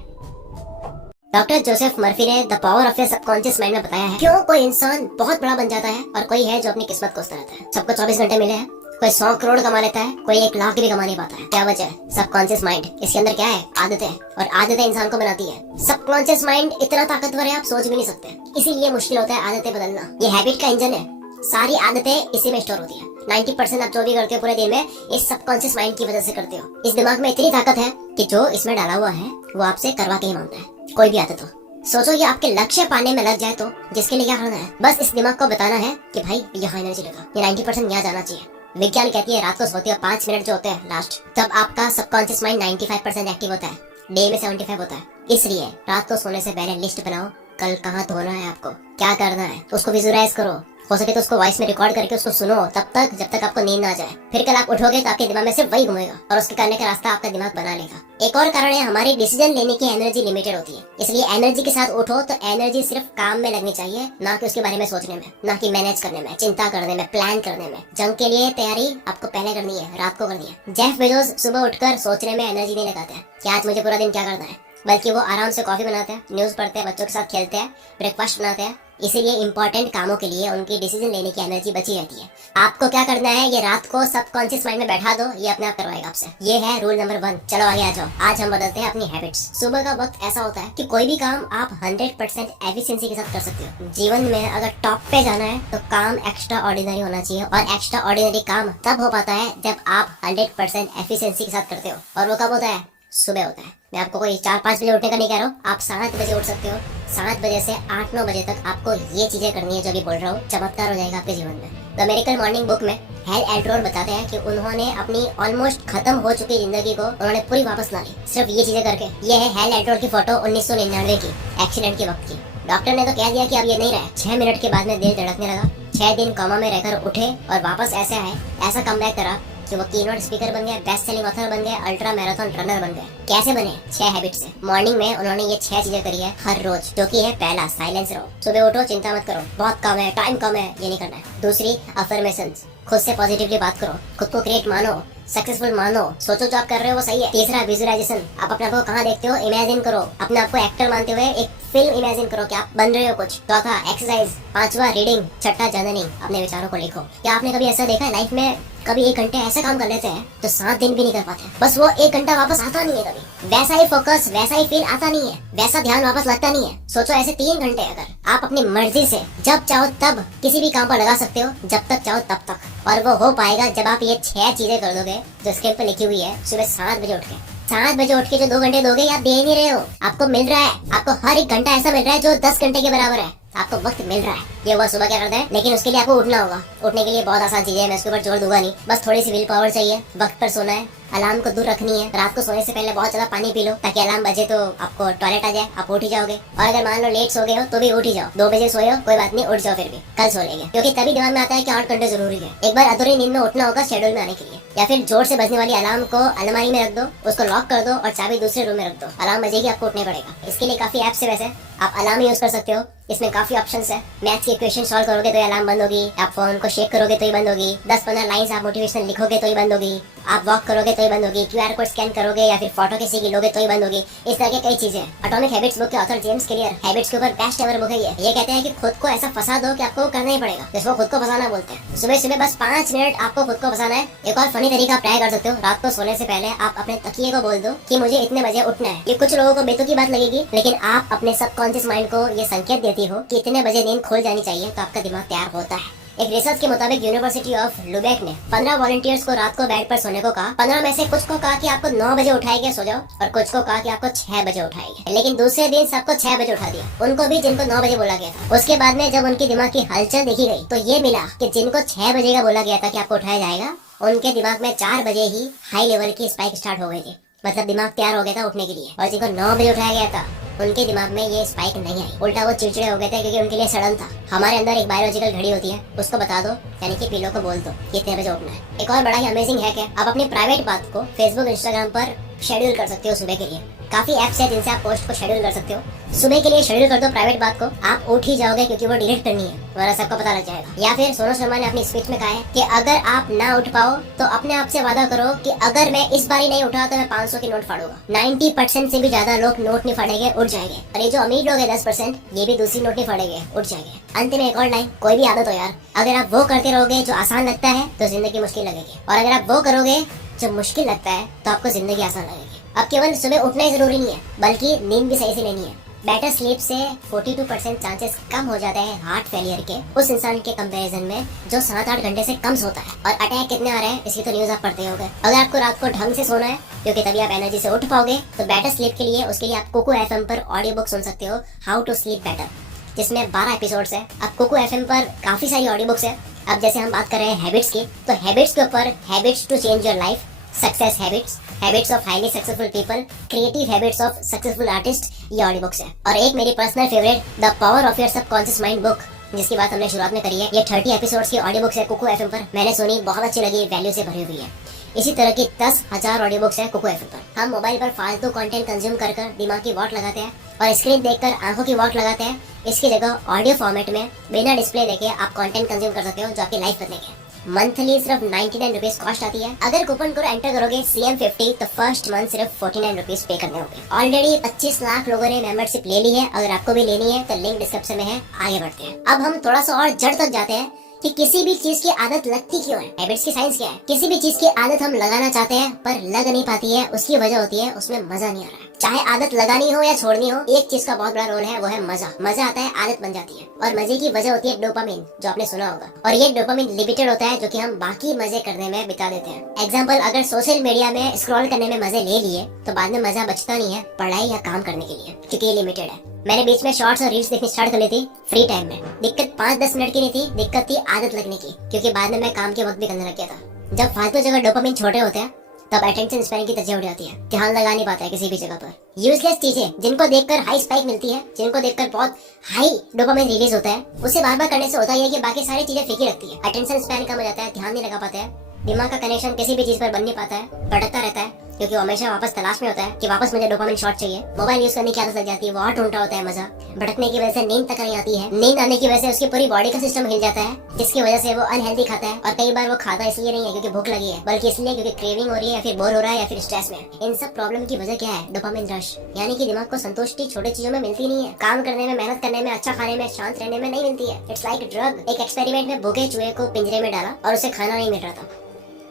डॉक्टर जोसेफ मर्फी ने the power of your subconscious mind में बताया है क्यों कोई इंसान बहुत बड़ा बन जाता है और कोई है जो अपनी किस्मत कोसता रहता है। सबको 24 घंटे मिले हैं, कोई 100 करोड़ कमा लेता है, कोई 1 लाख भी कमा नहीं पाता है। क्या वजह है? Subconscious mind. इसके अंदर क्या है? आदतें। और आदतें इंसान को बनाती है। सबकॉन्शियस माइंड इतना ताकतवर है आप सोच भी नहीं सकते। इसीलिए मुश्किल होता है आदतें बदलना। ये हैबिट का इंजन है। सारी आदतें इसी में स्टोर होती है। 90% आप जो भी करते हो पूरे दिन में इस सबकॉन्शियस माइंड की वजह से करते हो। इस दिमाग में इतनी ताकत है कि जो इसमें डाला हुआ है वो आपसे करवा के ही मांगता है, कोई भी आदत हो। सोचो ये आपके लक्ष्य पाने में लग जाए तो जिसके लिए क्या करना है, बस इस दिमाग को बताना है कि भाई यहाँ एनर्जी लगा, ये 90% यहाँ जाना चाहिए। विज्ञान कहती है रात को सोते हो 5 मिनट जो होते हैं लास्ट, तब आपका सबकॉन्शियस माइंड 95% एक्टिव होता है, डे में 75 होता है। इसलिए रात को सोने से पहले लिस्ट बनाओ, कल कहाँ धोना है, आपको क्या करना है, उसको विजुअलाइज करो, हो सके तो उसको वॉइस में रिकॉर्ड करके उसको सुनो तब तक जब तक आपको नींद ना आ जाए। फिर कल आप उठोगे तो आपके दिमाग में सिर्फ वही घूमेगा और उसके करने का रास्ता आपका दिमाग बना लेगा। एक और कारण है, हमारी डिसीजन लेने की एनर्जी लिमिटेड होती है, इसलिए एनर्जी के साथ उठो तो एनर्जी सिर्फ काम में लगनी चाहिए, ना कि उसके बारे में सोचने में, ना कि मैनेज करने में, चिंता करने में, प्लान करने में। जंग के लिए तैयारी आपको पहले करनी है, रात को करनी है। जेफ बेजोस सुबह उठकर सोचने में एनर्जी नहीं लगाते हैं कि आज मुझे पूरा दिन क्या करना है, बल्कि वो आराम से कॉफी बनाते हैं, न्यूज पढ़ते हैं, बच्चों के साथ खेलते हैं, ब्रेकफास्ट बनाते हैं। इसीलिए इंपॉर्टेंट कामों के लिए उनकी डिसीजन लेने की एनर्जी बची रहती है। आपको क्या करना है, ये रात को सबकॉन्शियस माइंड में बैठा दो, ये अपने आप करवाएगा आपसे। ये है रूल नंबर 1। चलो आगे आ जाओ। आज हम बदलते हैं अपनी हैबिट्स। सुबह का वक्त ऐसा होता है कि कोई भी काम आप 100% एफिशिएंसी के साथ कर सकते हो। जीवन में अगर टॉप पे जाना है तो काम एक्स्ट्रा ऑर्डिनरी होना चाहिए, और एक्स्ट्रा ऑर्डिनरी काम तब हो पाता है जब आप 100% एफिशिएंसी के साथ करते हो। और वो कब होता है? सुबह होता है। मैं आपको कोई 4-5 बजे उठने का नहीं कह रहा हूँ, आप 7 बजे उठ सकते हो। 7 बजे से 8-9 बजे तक आपको ये चीजें करनी है जो अभी बोल रहा हूँ, चमत्कार हो जाएगा आपके जीवन में। द मिरेकल मॉर्निंग बुक में हेल एल्ट्रोर बताते हैं कि उन्होंने अपनी ऑलमोस्ट खत्म हो चुकी जिंदगी को उन्होंने पूरी वापस ला ली, सिर्फ ये चीजें करके। ये है हेल एल्ट्रोर की फोटो 1999 की, एक्सीडेंट के वक्त की। डॉक्टर ने तो कह दिया कि अब ये नहीं रहा। 6 मिनट के बाद में दिल धड़कने लगा। 6 दिन कोमा में रहकर उठे और वापस ऐसे आए, ऐसा कमबैक करा कि वो कीनोट स्पीकर बन गए, बेस्ट सेलिंग ऑथर बन गए, अल्ट्रा मैराथन रनर बन गए। कैसे बने? 6 हैबिट से। मॉर्निंग में उन्होंने ये 6 चीजें करी है हर रोज, जो कि है पहला, साइलेंस रहो। सुबह उठो, चिंता मत करो, बहुत कम है, टाइम कम है, ये नहीं करना है। दूसरी, अफर्मेशंस, खुद से पॉजिटिवली बात करो, खुद को ग्रेट मानो, सक्सेसफुल मानो, सोचो जो आप कर रहे हो वो सही है। तीसरा, विजुअलाइजेशन, आप अपने आप को कहाँ देखते हो इमेजिन करो, अपने आप को एक्टर मानते हुए एक फिल्म इमेजिन करो कि आप बन रहे हो कुछ। चौथा, एक्सरसाइज। पांचवा, रीडिंग। छठा, जर्नलिंग, अपने विचारों को लिखो। क्या आपने कभी ऐसा देखा है लाइफ में, कभी 1 घंटे ऐसे काम कर लेते हैं तो 7 दिन भी नहीं कर पाते, बस वो 1 घंटा वापस आता नहीं है कभी। वैसा ही फोकस, वैसा ही फील आता नहीं है, वैसा ध्यान वापस लगता नहीं है। सोचो ऐसे 3 घंटे अगर आप अपनी मर्जी से जब चाहो तब किसी भी काम पर लगा सकते हो, जब तक चाहो तब तक, और वो हो पाएगा जब आप ये 6 चीजें कर दोगे जो स्क्रिप्ट पे लिखी हुई है। सुबह 7 बजे उठ के 7 बजे उठ के जो 2 घंटे दोगे, आप दे नहीं रहे हो, आपको मिल रहा है। आपको हर 1 घंटा ऐसा मिल रहा है जो 10 घंटे के बराबर है। आपको वक्त मिल रहा है। ये हुआ सुबह क्या करता है, लेकिन उसके लिए आपको उठना होगा। उठने के लिए बहुत आसान चीजें हैं, मैं इसके ऊपर जोर दूंगा नहीं, बस थोड़ी सी विल पावर चाहिए। वक्त पर सोना है, अलार्म को दूर रखनी है, रात को सोने से पहले बहुत ज्यादा पानी पी लो ताकि अलार्म बजे तो आपको टॉयलेट आ जाए, आप उठ ही जाओगे। और अगर मान लो लेट सो गए हो तो भी उठ ही जाओ। 2 बजे सोए हो कोई बात नहीं, उठ जाओ, फिर भी कल सो लेंगे, क्योंकि तभी दिमाग में आता है कि 8 घंटे जरूरी है। एक बार अधूरी नींद में उठना होगा शेड्यूल में आने के लिए। या फिर जोर से बजने वाली अलार्म को अलमारी में रख दो, उसको लॉक कर दो और चाबी दूसरे रूम में रख दो। अलार्म बजेगी, आपको उठने पड़ेगा। इसके लिए काफी ऐप्स है, वैसे आप अलार्म यूज कर सकते हो, इसमें काफी ऑप्शंस है। मैथ्स की इक्वेशन सॉल्व करोगे तो अलार्म बंद होगी, आप फोन को शेक करोगे तो ही बंद होगी, 10-15 लाइंस आप मोटिवेशन लिखोगे तो ही बंद होगी, आप वॉक करोगे तो ही बंद होगी, QR कोड स्कैन करोगे या फिर फोटो किसी की लोगे तो ही बंद होगी। इस तरह के कई चीजें। एटॉमिक हैबिट्स बुक के ऑथर जेम्स क्लियर हैबिट्स के ऊपर बेस्ट एवर बुक है ये कहते हैं कि खुद को ऐसा फंसा दो कि आपको करना ही पड़ेगा, जिसको खुद को फंसाना बोलते हैं। सुबह सुबह बस 5 मिनट आपको खुद को फंसाना है। एक और फनी तरीका आप ट्राई कर सकते हो, रात को सोने से पहले आप अपने तकिए को बोल दो कि मुझे इतने बजे उठना है। ये कुछ लोगों को बेतुकी बात लगेगी, लेकिन आप अपने सबकॉन्शियस माइंड को ये संकेत देती हो कि इतने बजे नींद खुल जानी चाहिए, तो आपका दिमाग तैयार होता है। एक रिसर्च के मुताबिक यूनिवर्सिटी ऑफ लुबेक ने 15 वॉलंटियर्स को रात को बेड पर सोने को कहा। 15 में से कुछ को कहा कि आपको 9 बजे उठाएंगे, सो जाओ, और कुछ को कहा कि आपको 6 बजे उठाएंगे। लेकिन दूसरे दिन सबको 6 बजे उठा दिया, उनको भी जिनको 9 बजे बोला गया था। उसके बाद में जब उनकी दिमाग की हलचल देखी गई तो ये मिला कि जिनको 6 बजे का बोला गया था कि आपको उठाया जाएगा, उनके दिमाग में 4 बजे ही हाई लेवल की स्पाइक स्टार्ट हो गई थी, मतलब दिमाग तैयार हो गया था उठने के लिए। और जिनको 9 बजे उठाया गया था उनके दिमाग में ये स्पाइक नहीं आई, उल्टा वो चिड़चिड़े हो गए थे, क्योंकि उनके लिए सडन था। हमारे अंदर एक बायोलॉजिकल घड़ी होती है, उसको बता दो, यानी कि पिलो को बोल दो कि इतने बजे उठना है। एक और बड़ा ही अमेजिंग है कि आप अपनी प्राइवेट बात को फेसबुक, इंस्टाग्राम पर शेड्यूल कर सकते हो सुबह के लिए। काफी ऐप्स है जिनसे आप पोस्ट को शेड्यूल कर सकते हो। सुबह के लिए शेड्यूल कर दो प्राइवेट बात को, आप उठ ही जाओगे क्योंकि वो डिलीट करनी है, वरना सबको पता लग जाएगा। या फिर सोनू शर्मा ने अपनी स्पीच में कहा है कि अगर आप ना उठ पाओ तो अपने आप से वादा करो कि अगर मैं इस बार नहीं उठा तो मैं 500 की नोट फाड़ूंगा। 90% से भी ज्यादा लोग नोट नहीं फाड़ेंगे, उठ जाएंगे। और ये जो अमीर लोग है 10%, ये भी दूसरी नोट नहीं फाड़ेंगे, उठ जाएंगे। अंत में एक और लाइन, कोई भी आदत हो यार, अगर आप वो करते रहोगे जो आसान लगता है तो जिंदगी मुश्किल लगेगी, और अगर आप वो करोगे जो मुश्किल लगता है तो आपको जिंदगी आसान लगेगी। अब केवल सुबह उठना ही जरूरी नहीं है, बल्कि नींद भी सही से लेनी है। बेटर स्लीप से 42% चांसेस कम हो जाते हैं हार्ट फेलियर के उस इंसान के कंपैरिजन में जो 7-8 घंटे से कम सोता है। और अटैक कितने आ रहे हैं इसकी तो न्यूज आप पढ़ते होंगे। अगर आपको रात को ढंग से सोना है क्योंकि तभी आप एनर्जी से उठ पाओगे, तो बेटर स्लीप के लिए उसके लिए आप कोको एफएम पर ऑडियो बुक सुन सकते हो, हाउ टू स्लीप बेटर, जिसमें 12 एपिसोड्स है। अब कोको एफएम पर काफी सारी ऑडियो बुक्स है। अब जैसे हम बात कर रहे हैं हैबिट्स की, तो हैबिट्स के ऊपर habits to change your life, success habits, habits of highly successful people, creative habits of successful artist, ये ऑडियो बुक्स है। और एक मेरी personal favourite, the power of your subconscious mind book, जिसकी बात हमने शुरुआत में करी है। ये 30 एपिसोड्स की ऑडियो बुक्स है कोको एफएम पर। मैंने सुनी, बहुत अच्छी लगी, वैल्यू से भरी हुई है। इसी तरह की 10,000 ऑडियो बुक्स है कोको एफएम पर। हम मोबाइल पर फालतू कंटेंट कंज्यूम कर दिमाग की वॉट लगाते हैं और स्क्रीन देखकर आंखों की वॉट लगाते हैं। इसकी जगह ऑडियो फॉर्मेट में बिना डिस्प्ले देखे आप कंटेंट कंज्यूम कर सकते हो, जो आपकी लाइफ बदलेंगे। मंथली सिर्फ 99 रुपीज कॉस्ट आती है। अगर कूपन कोड एंटर करोगे CM50 तो फर्स्ट मंथ सिर्फ 49 रुपीज पे करने होंगे। ऑलरेडी 25 लाख लोगों ने मेंबरशिप ले ली है। अगर आपको भी लेनी है तो लिंक डिस्क्रिप्शन में है, आगे बढ़ते हैं। अब हम थोड़ा सा और जड़ तक जाते हैं कि किसी भी चीज की आदत लगती क्यों है। हैबिट्स की साइंस क्या है। किसी भी चीज की आदत हम लगाना चाहते हैं पर लग नहीं पाती है, उसकी वजह होती है उसमें मजा नहीं आ रहा है। चाहे आदत लगानी हो या छोड़नी हो, एक चीज का बहुत बड़ा रोल है, वो है मजा। मजा आता है, आदत बन जाती है। और मजे की वजह होती है डोपामिन, जो आपने सुना होगा। और ये डोपामिन लिमिटेड होता है, जो कि हम बाकी मजे करने में बिता देते हैं। एग्जाम्पल, अगर सोशल मीडिया में स्क्रॉल करने में मजे ले लिए तो बाद में मजा बचता नहीं है पढ़ाई या काम करने के लिए, क्योंकि ये लिमिटेड है। मैंने बीच में शॉर्ट्स और रील्स देखनी स्टार्ट कर ली थी फ्री टाइम में। दिक्कत 5-10 मिनट की नहीं थी, दिक्कत थी आदत लगने की, क्योंकि बाद में मैं काम के वक्त भी करने लग गया था। जब फालतू जगह डोपामिन छोटे होते हैं तब अटेंशन स्पैन की तरजीह उड़ जाती है, ध्यान लगा नहीं पाता है किसी भी जगह पर। यूजलेस चीजें जिनको देखकर हाई स्पाइक मिलती है, जिनको देखकर बहुत हाई डोपामिन रिलीज होता है, उसे बार बार करने से होता है कि बाकी सारी चीजें फीकी लगती है। अटेंशन स्पैन कम हो जाता है, ध्यान नहीं लगा पाते हैं, दिमाग का कनेक्शन किसी भी चीज पर बन नहीं पाता है, भटकता रहता है, क्योंकि वो हमेशा वापस तलाश में होता है कि वापस मुझे डोपामिन शॉट चाहिए। मोबाइल यूज करने की आदत लग जाती है, वहाँ ढूंढता होता है मजा। भटकने की वजह से नींद तक नहीं आती है, नींद आने की वजह से उसकी पूरी बॉडी का सिस्टम हिल जाता है, जिसकी वजह से वो अनहेल्दी खाता है। और कई बार वो खाता इसलिए नहीं है क्योंकि भूख लगी है, बल्कि इसलिए क्योंकि क्रेविंग हो रही है, या फिर बोर हो रहा है, या फिर स्ट्रेस में। इन सब प्रॉब्लम की वजह क्या है? डोपामिन रश, यानी कि दिमाग को संतुष्टि छोटी चीजों में मिलती नहीं है। काम करने में, मेहनत करने में, अच्छा खाने में, शांत रहने में नहीं मिलती है। It's like drug. एक एक्सपेरिमेंट में भूखे चूहे को पिंजरे में डाला और उसे खाना नहीं मिल रहा था।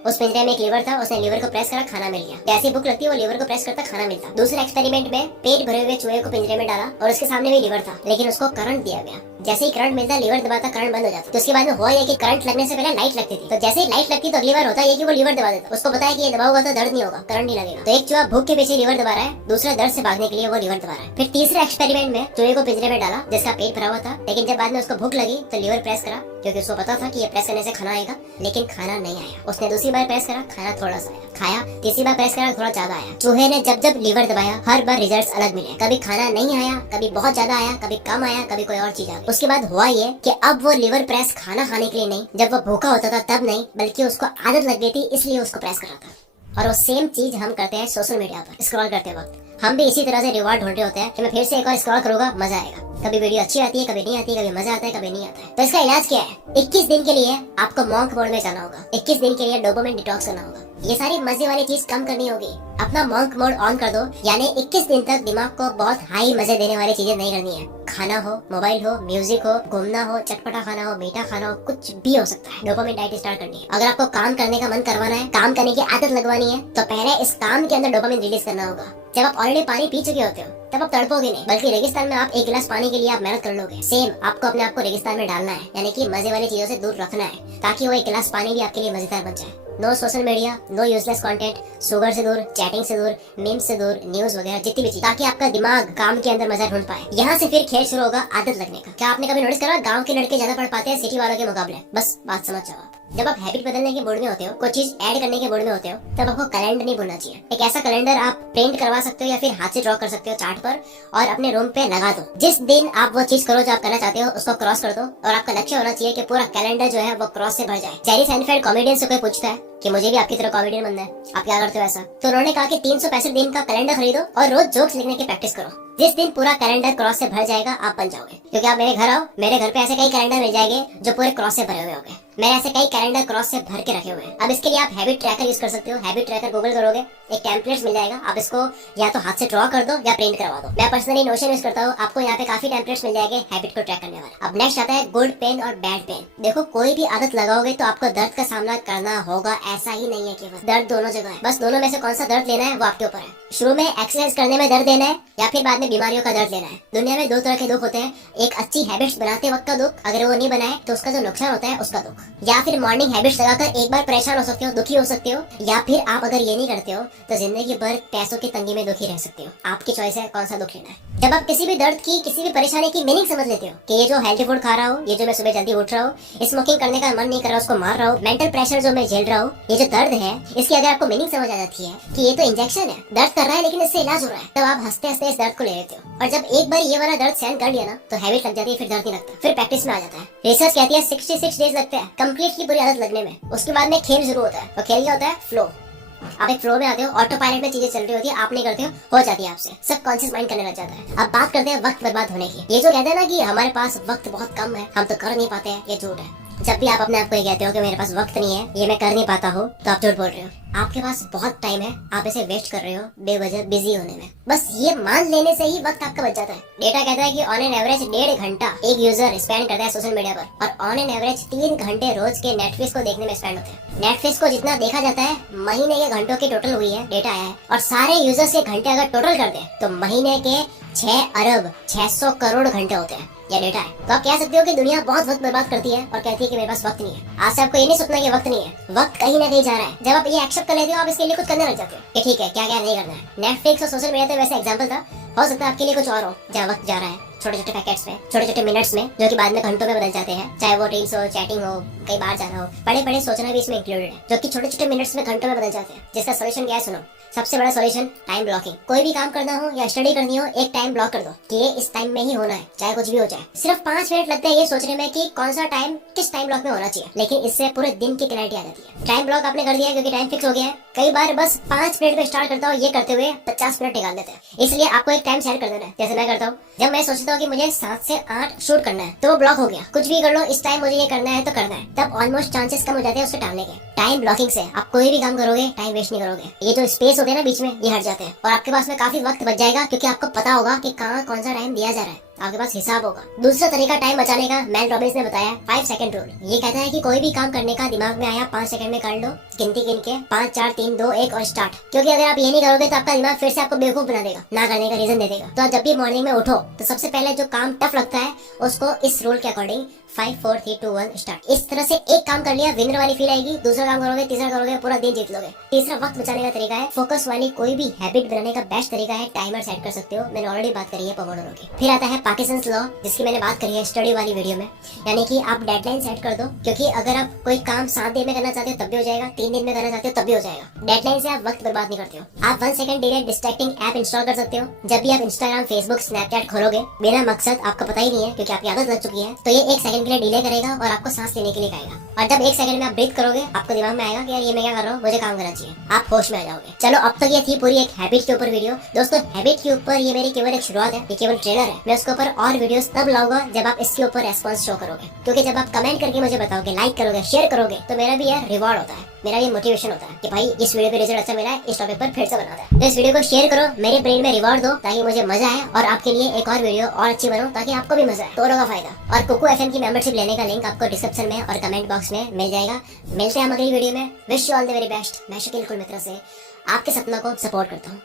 उस पिंजरे में एक लीवर था, उसने लीवर को प्रेस करा, खाना मिल गया। जैसी भूख लगती है वो लीवर को प्रेस करता, खाना मिलता। दूसरे एक्सपेरिमेंट में पेट भरे हुए चूहे को पिंजरे में डाला और उसके सामने भी लीवर था, लेकिन उसको करंट दिया गया। जैसे ही करंट मिलता, लीवर दबाता, करंट बंद हो जाता। तो उसके बाद में हुआ ये कि करंट लगने से पहले लाइट लगती थी, तो जैसे ही लाइट लगती तो अगली बार होता है कि वो लीवर दबा देता। उसको पता है कि ये दबा हुआ तो दर्द नहीं होगा, करंट नहीं लगेगा। तो एक चूहा भूख के पीछे लीवर दबा रहा है, दूसरा दर्द से भागने के लिए वो लीवर दबा रहा है। फिर तीसरे एक्सपेरिमेंट में चूहे को पिंजरे में डाला जिसका पेट भरा हुआ था, लेकिन जब बाद में उसको भूख लगी तो लीवर प्रेस करा, क्योंकि उसको पता था कि ये प्रेस करने से खाना आएगा, लेकिन खाना नहीं आया। उसने दूसरी बार प्रेस करा, खाना थोड़ा सा आया, खाया, तीसरी बार प्रेस करा, थोड़ा ज्यादा आया। चूहे ने जब जब लीवर दबाया, हर बार रिजल्ट्स अलग मिले। कभी खाना नहीं आया, कभी बहुत ज्यादा आया, कभी कम आया, कभी कोई और चीज आ गई। उसके बाद हुआ ये कि अब वो लीवर प्रेस खाना खाने के लिए नहीं, जब वो भूखा होता था तब नहीं, बल्कि उसको आदत लग गई थी, इसलिए उसको प्रेस कर रहा था। और वो सेम चीज हम करते हैं सोशल मीडिया पर स्क्रॉल करते वक्त। हम भी इसी तरह से रिवॉर्ड ढूंढ रहे होते हैं कि मैं फिर से एक और स्क्रॉल करूंगा, मजा आएगा। कभी वीडियो अच्छी आती है, कभी नहीं आती, कभी मजा आता है, कभी नहीं आता है। तो इसका इलाज क्या है? 21 दिन के लिए आपको मॉन्क मोड में जाना होगा। 21 दिन के लिए डोपामिन डिटॉक्स करना होगा। ये सारी मजे वाली चीज कम करनी होगी। अपना मॉन्क मोड ऑन कर दो, यानी 21 दिन तक दिमाग को बहुत हाई मजे देने वाली चीजें नहीं करनी है। खाना हो, मोबाइल हो, म्यूजिक हो, घूमना हो, चटपटा खाना हो, मीठा खाना हो, कुछ भी हो सकता है। डोपामिन डाइट स्टार्ट करनी है। अगर आपको काम करने का मन करवाना है, काम करने की आदत लगवानी है, तो पहले इस काम के अंदर डोपामिन रिलीज करना होगा। जब आप ऑलरेडी पानी पी चुके होते हो तब आप तड़पोगे नहीं, बल्कि रेगिस्तान में आप एक गिलास पानी के लिए आप मेहनत कर लोगे। सेम आपको अपने आप को रेगिस्तान में डालना है, यानी कि मजे वाली चीजों से दूर रखना है, ताकि वो एक गिलास पानी भी आपके लिए मजेदार बन जाए। No social media, no useless content, sugar से दूर, चैटिंग से दूर, मीम्स से दूर, न्यूज वगैरह जितनी भी चीज, ताकि आपका दिमाग काम के अंदर मजा ढूंढ पाए। यहाँ से फिर खेल शुरू होगा आदत लगने का। क्या आपने कभी नोटिस करा गांव के लड़के ज्यादा पढ़ पाते हैं सिटी वालों के मुकाबले? बस बात समझ जाओ। जब आप हैबिट बदलने के मूड में होते हो, कोई चीज ऐड करने के मूड में होते हो, तब आपको कैलेंडर नहीं भूलना चाहिए। एक ऐसा कैलेंडर आप प्रिंट करवा सकते हो या फिर हाथ से ड्रॉ कर सकते हो चार्ट पर, और अपने रूम पे लगा दो। जिस दिन आप वो चीज करो जो आप करना चाहते हो, उसको क्रॉस कर दो, और आपका लक्ष्य होना चाहिए कि पूरा कैलेंडर जो है वो क्रॉस से भर जाए। जेरी साइनफेल्ड कॉमेडियन से कोई पूछता है कि मुझे भी आपकी तरह कॉमेडियन बनना है, आप क्या करते हो ऐसा? तो उन्होंने कहा कि 365 दिन का कैलेंडर खरीदो और रोज जोक्स लिखने की प्रैक्टिस करो। जिस दिन पूरा कैलेंडर क्रॉस से भर जाएगा, आप बन जाओगे। क्योंकि आप मेरे घर आओ, मेरे घर पे ऐसे कई कैलेंडर मिल जाएंगे जो पूरे क्रॉस से भरे हुए होंगे। मैंने ऐसे कई कैलेंडर क्रॉस से भर के रखे हुए हैं। अब इसके लिए आप हैबिट ट्रैकर यूज कर सकते हो। हैबिट ट्रैकर गूगल करोगे, एक टेम्पलेट मिल जाएगा। आप इसको या तो हाथ से ड्रॉ कर दो या प्रिंट करवा दो। मैं पर्सनली नोशन यूज करता हूँ। आपको यहाँ पे काफी टेम्पलेट्स मिल जाएंगे हैबिट को ट्रैक करने वाले। अब नेक्स्ट आता है गुड पेन और बैड पेन। देखो, कोई भी आदत लगाओगे तो आपको दर्द का सामना करना होगा, ऐसा ही नहीं है केवल दर्द दोनों जगह है। बस दोनों में से कौन सा दर्द लेना है वो आपके ऊपर है। शुरू में एक्सरसाइज करने में दर्द लेना है या फिर बाद में बीमारियों का दर्द लेना है। दुनिया में दो तरह के दुख होते हैं, एक अच्छी हैबिट्स बनाते वक्त का दुख, अगर वो नहीं बनाए तो उसका जो नुकसान होता है उसका दुख। या फिर मॉर्निंग हैबिट्स लगाकर एक बार परेशान हो सकते हो, दुखी हो सकते हो, या फिर आप अगर ये नहीं करते हो तो जिंदगी भर पैसों की तंगी में दुखी रह सकते हो। आपकी चॉइस है कौन सा दुख लेना है। जब आप किसी भी दर्द की, किसी भी परेशानी की मीनिंग समझ लेते हो कि ये जो हेल्थी फूड खा रहा हूँ, ये जो मैं सुबह जल्दी उठ रहा हूँ, स्मोकिंग करने का मन नहीं कर रहा, उसको मार रहा हूँ, मेंटल प्रेशर जो मैं झेल रहा हूँ, ये जो दर्द है, इसकी अगर आपको मीनिंग समझ आ जाती है कि ये तो इंजेक्शन है, दर्द कर रहा है लेकिन इससे इलाज हो रहा है, तब आप हंसते हंसते इस दर्द को ले लेते हो। और जब एक बार ये वाला दर्द सहन कर लिया ना तो हैबिट लग जाती है, फिर दर्द नहीं लगता, फिर प्रैक्टिस में आ जाता है। रिसर्च कहती है 66 डेज लगते हैं कंप्लीटली पूरी आदत लगने में। उसके बाद में खेल शुरू होता है, और खेल क्या होता है? फ्लो। आप एक फ्लो में आते हो, ऑटो पायलट में चीजें चल रही होती है, आप नहीं करते हो जाती है आपसे, सब कॉन्शियस माइंड करने लग जाता है। अब बात करते हैं वक्त बर्बाद होने की। ये जो कहते हैं ना कि हमारे पास वक्त बहुत कम है, हम तो कर नहीं पाते हैं, ये झूठ है। जब भी आप अपने आप को ये कहते हो कि मेरे पास वक्त नहीं है, ये मैं कर नहीं पाता हूँ, तो आप झूठ बोल रहे हो। आपके पास बहुत टाइम है, आप इसे वेस्ट कर रहे हो बेवजह बिजी होने में। बस ये मान लेने से ही वक्त आपका बच जाता है। डेटा कहता है कि ऑन एन एवरेज 1.5 घंटा एक यूजर स्पेंड करता है सोशल मीडिया पर, और ऑन एन एवरेज 3 घंटे रोज के नेटफ्लिक्स को देखने में स्पेंड होते हैं। नेटफ्लिक्स को जितना देखा जाता है, महीने के घंटों की टोटल हुई है, डेटा आया है, और सारे यूजर्स के घंटे अगर टोटल कर दे तो महीने के 6 अरब 600 करोड़ घंटे होते हैं। यह डेटा है। तो आप कह सकते हो कि दुनिया बहुत वक्त बर्बाद करती है और कहती है कि मेरे पास वक्त नहीं है। आज से आपको ये नहीं सोचना कि वक्त नहीं है, वक्त कहीं ना कहीं जा रहा है। जब आप ये एक्सेप्ट कर लेते हो, आप इसके लिए कुछ करने लग जाते हो कि ठीक है, क्या क्या नहीं करना है। नेटफ्लिक्स और सोशल मीडिया तो वैसे एग्जांपल था, हो सकता है आपके लिए कुछ और हो जहाँ वक्त जा रहा है छोटे छोटे पैकेट्स में, छोटे छोटे मिनट्स में, जो कि बाद में घंटों में बदल जाते हैं। चाहे वो रील्स हो, चैटिंग हो, कहीं बाहर जाना हो, बड़े बड़े सोचना भी इसमें इंक्लूडेड है, जो कि छोटे छोटे मिनट्स में घंटों में बदल जाते हैं। जिसका सोल्यूशन क्या है सुनो, सबसे बड़ा सोल्यूशन टाइम ब्लॉकिंग। कोई भी काम करना हो या स्टडी करनी हो, एक टाइम ब्लॉक कर दो कि ये इस टाइम में ही होना है, चाहे कुछ भी हो जाए। सिर्फ 5 मिनट लगते हैं ये सोचने में कि कौन सा टाइम किस टाइम ब्लॉक में होना चाहिए, लेकिन इससे पूरे दिन की क्लैरिटी आ जाती है। टाइम ब्लॉक आपने कर दिया क्योंकि टाइम फिक्स हो गया है। कई बार बस 5 मिनट में स्टार्ट करता हूँ, ये करते हुए 50 मिनट निकाल देते हैं। इसलिए आपको एक टाइम सेट कर देना है। जैसे मैं करता हूँ, जब मैं सोचता हूँ कि मुझे 7 से 8 शूट करना है, तो वो ब्लॉक हो गया। कुछ भी कर लो, इस टाइम मुझे ये करना है तो करना है, तब ऑलमोस्ट चांसेस कम हो जाते हैं उसके टालने के। टाइम ब्लॉकिंग से आप कोई भी काम करोगे, टाइम वेस्ट नहीं करोगे। ये जो स्पेस होते हैं ना बीच में, ये हट जाते हैं और आपके पास में काफी वक्त बच जाएगा, क्योंकि आपको पता होगा कि कहाँ कौन सा टाइम दिया जा रहा है, आपके पास हिसाब होगा। दूसरा तरीका टाइम बचाने का मेल रॉबिन्स ने बताया 5 सेकंड रूल। ये कहता है कि कोई भी काम करने का दिमाग में आया 5 सेकंड में कर लो, गिनती गिन के 5 4 3 2 1 और स्टार्ट। क्योंकि अगर आप ये नहीं करोगे तो आपका दिमाग फिर से आपको बेवकूफ बना देगा, ना करने का रीजन दे देगा। तो जब भी मॉर्निंग में उठो तो सबसे पहले जो काम टफ लगता है उसको इस रूल के अकॉर्डिंग 5 4 3 2 1 स्टार्ट। इस तरह से एक काम कर लिया, विनर वाली फील आएगी। दूसरा काम करोगे, तीसरा करोगे, पूरा दिन जीत लोगे। तीसरा वक्त बचाने का तरीका है, फोकस वाली कोई भी हैबिट बनाने का बेस्ट तरीका है टाइमर सेट कर सकते हो। मैंने ऑलरेडी बात करी है पोमोडोरो की। फिर आता है पार्किंसंस लॉ, जिसकी मैंने बात करी है स्टडी वाली वीडियो में, यानी कि आप डेडलाइन सेट कर दो। क्योंकि अगर आप कोई काम 7 दिन में करना चाहते हो तब भी हो जाएगा, 3 दिन में करना चाहते हो तब भी हो जाएगा। डेडलाइन से आप वक्त बर्बाद नहीं करते हो। आप 1 second delay distracting app install कर सकते हो। जब भी आप इंस्टाग्राम, फेसबुक, स्नैपचैट खोलोगे बिना मकसद, आपको पता ही नहीं है क्योंकि आपकी आदत लग चुकी है, तो ये 1 सेकंड के लिए डिले करेगा और आपको सांस लेने के लिए कहेगा। और जब 1 सेकंड में आप ब्रीथ करोगे, आपको दिमाग में आएगा कि यार ये मैं क्या कर रहा हूँ, मुझे काम करना चाहिए। आप होश में आ जाओगे। चलो, अब तक ये थी पूरी एक हैबिट के ऊपर वीडियो। दोस्तों, हैबिट के ऊपर ये मेरी केवल एक शुरुआत है, ये केवल ट्रेलर है। मैं उसके ऊपर और वीडियोस तब लाऊंगा जब आप इसके ऊपर रेस्पॉन्स शो करोगे। क्योंकि जब आप कमेंट करके मुझे बताओगे, लाइक करोगे, शेयर करोगे, तो मेरा भी यार रिवॉर्ड होता है, मेरा ये मोटिवेशन होता है कि भाई इस वीडियो पे रिजल्ट अच्छा मिला है, इस टॉपिक पर फिर से बनाता है। तो इस वीडियो को शेयर करो, मेरे ब्रेन में रिवॉर्ड दो ताकि मुझे मजा आए और आपके लिए एक और वीडियो और अच्छी बनाऊं ताकि आपको भी मजा आए, दोनों का फायदा। और कुकू एफएम की मेंबरशिप लेने का लिंक आपको डिस्क्रिप्शन में और कमेंट बॉक्स में मिल जाएगा। मिलते हैं हम अगली वीडियो में। Wish you all the very best. मैं शकील कुल मित्रा से आपके सपनों को सपोर्ट करता हूँ।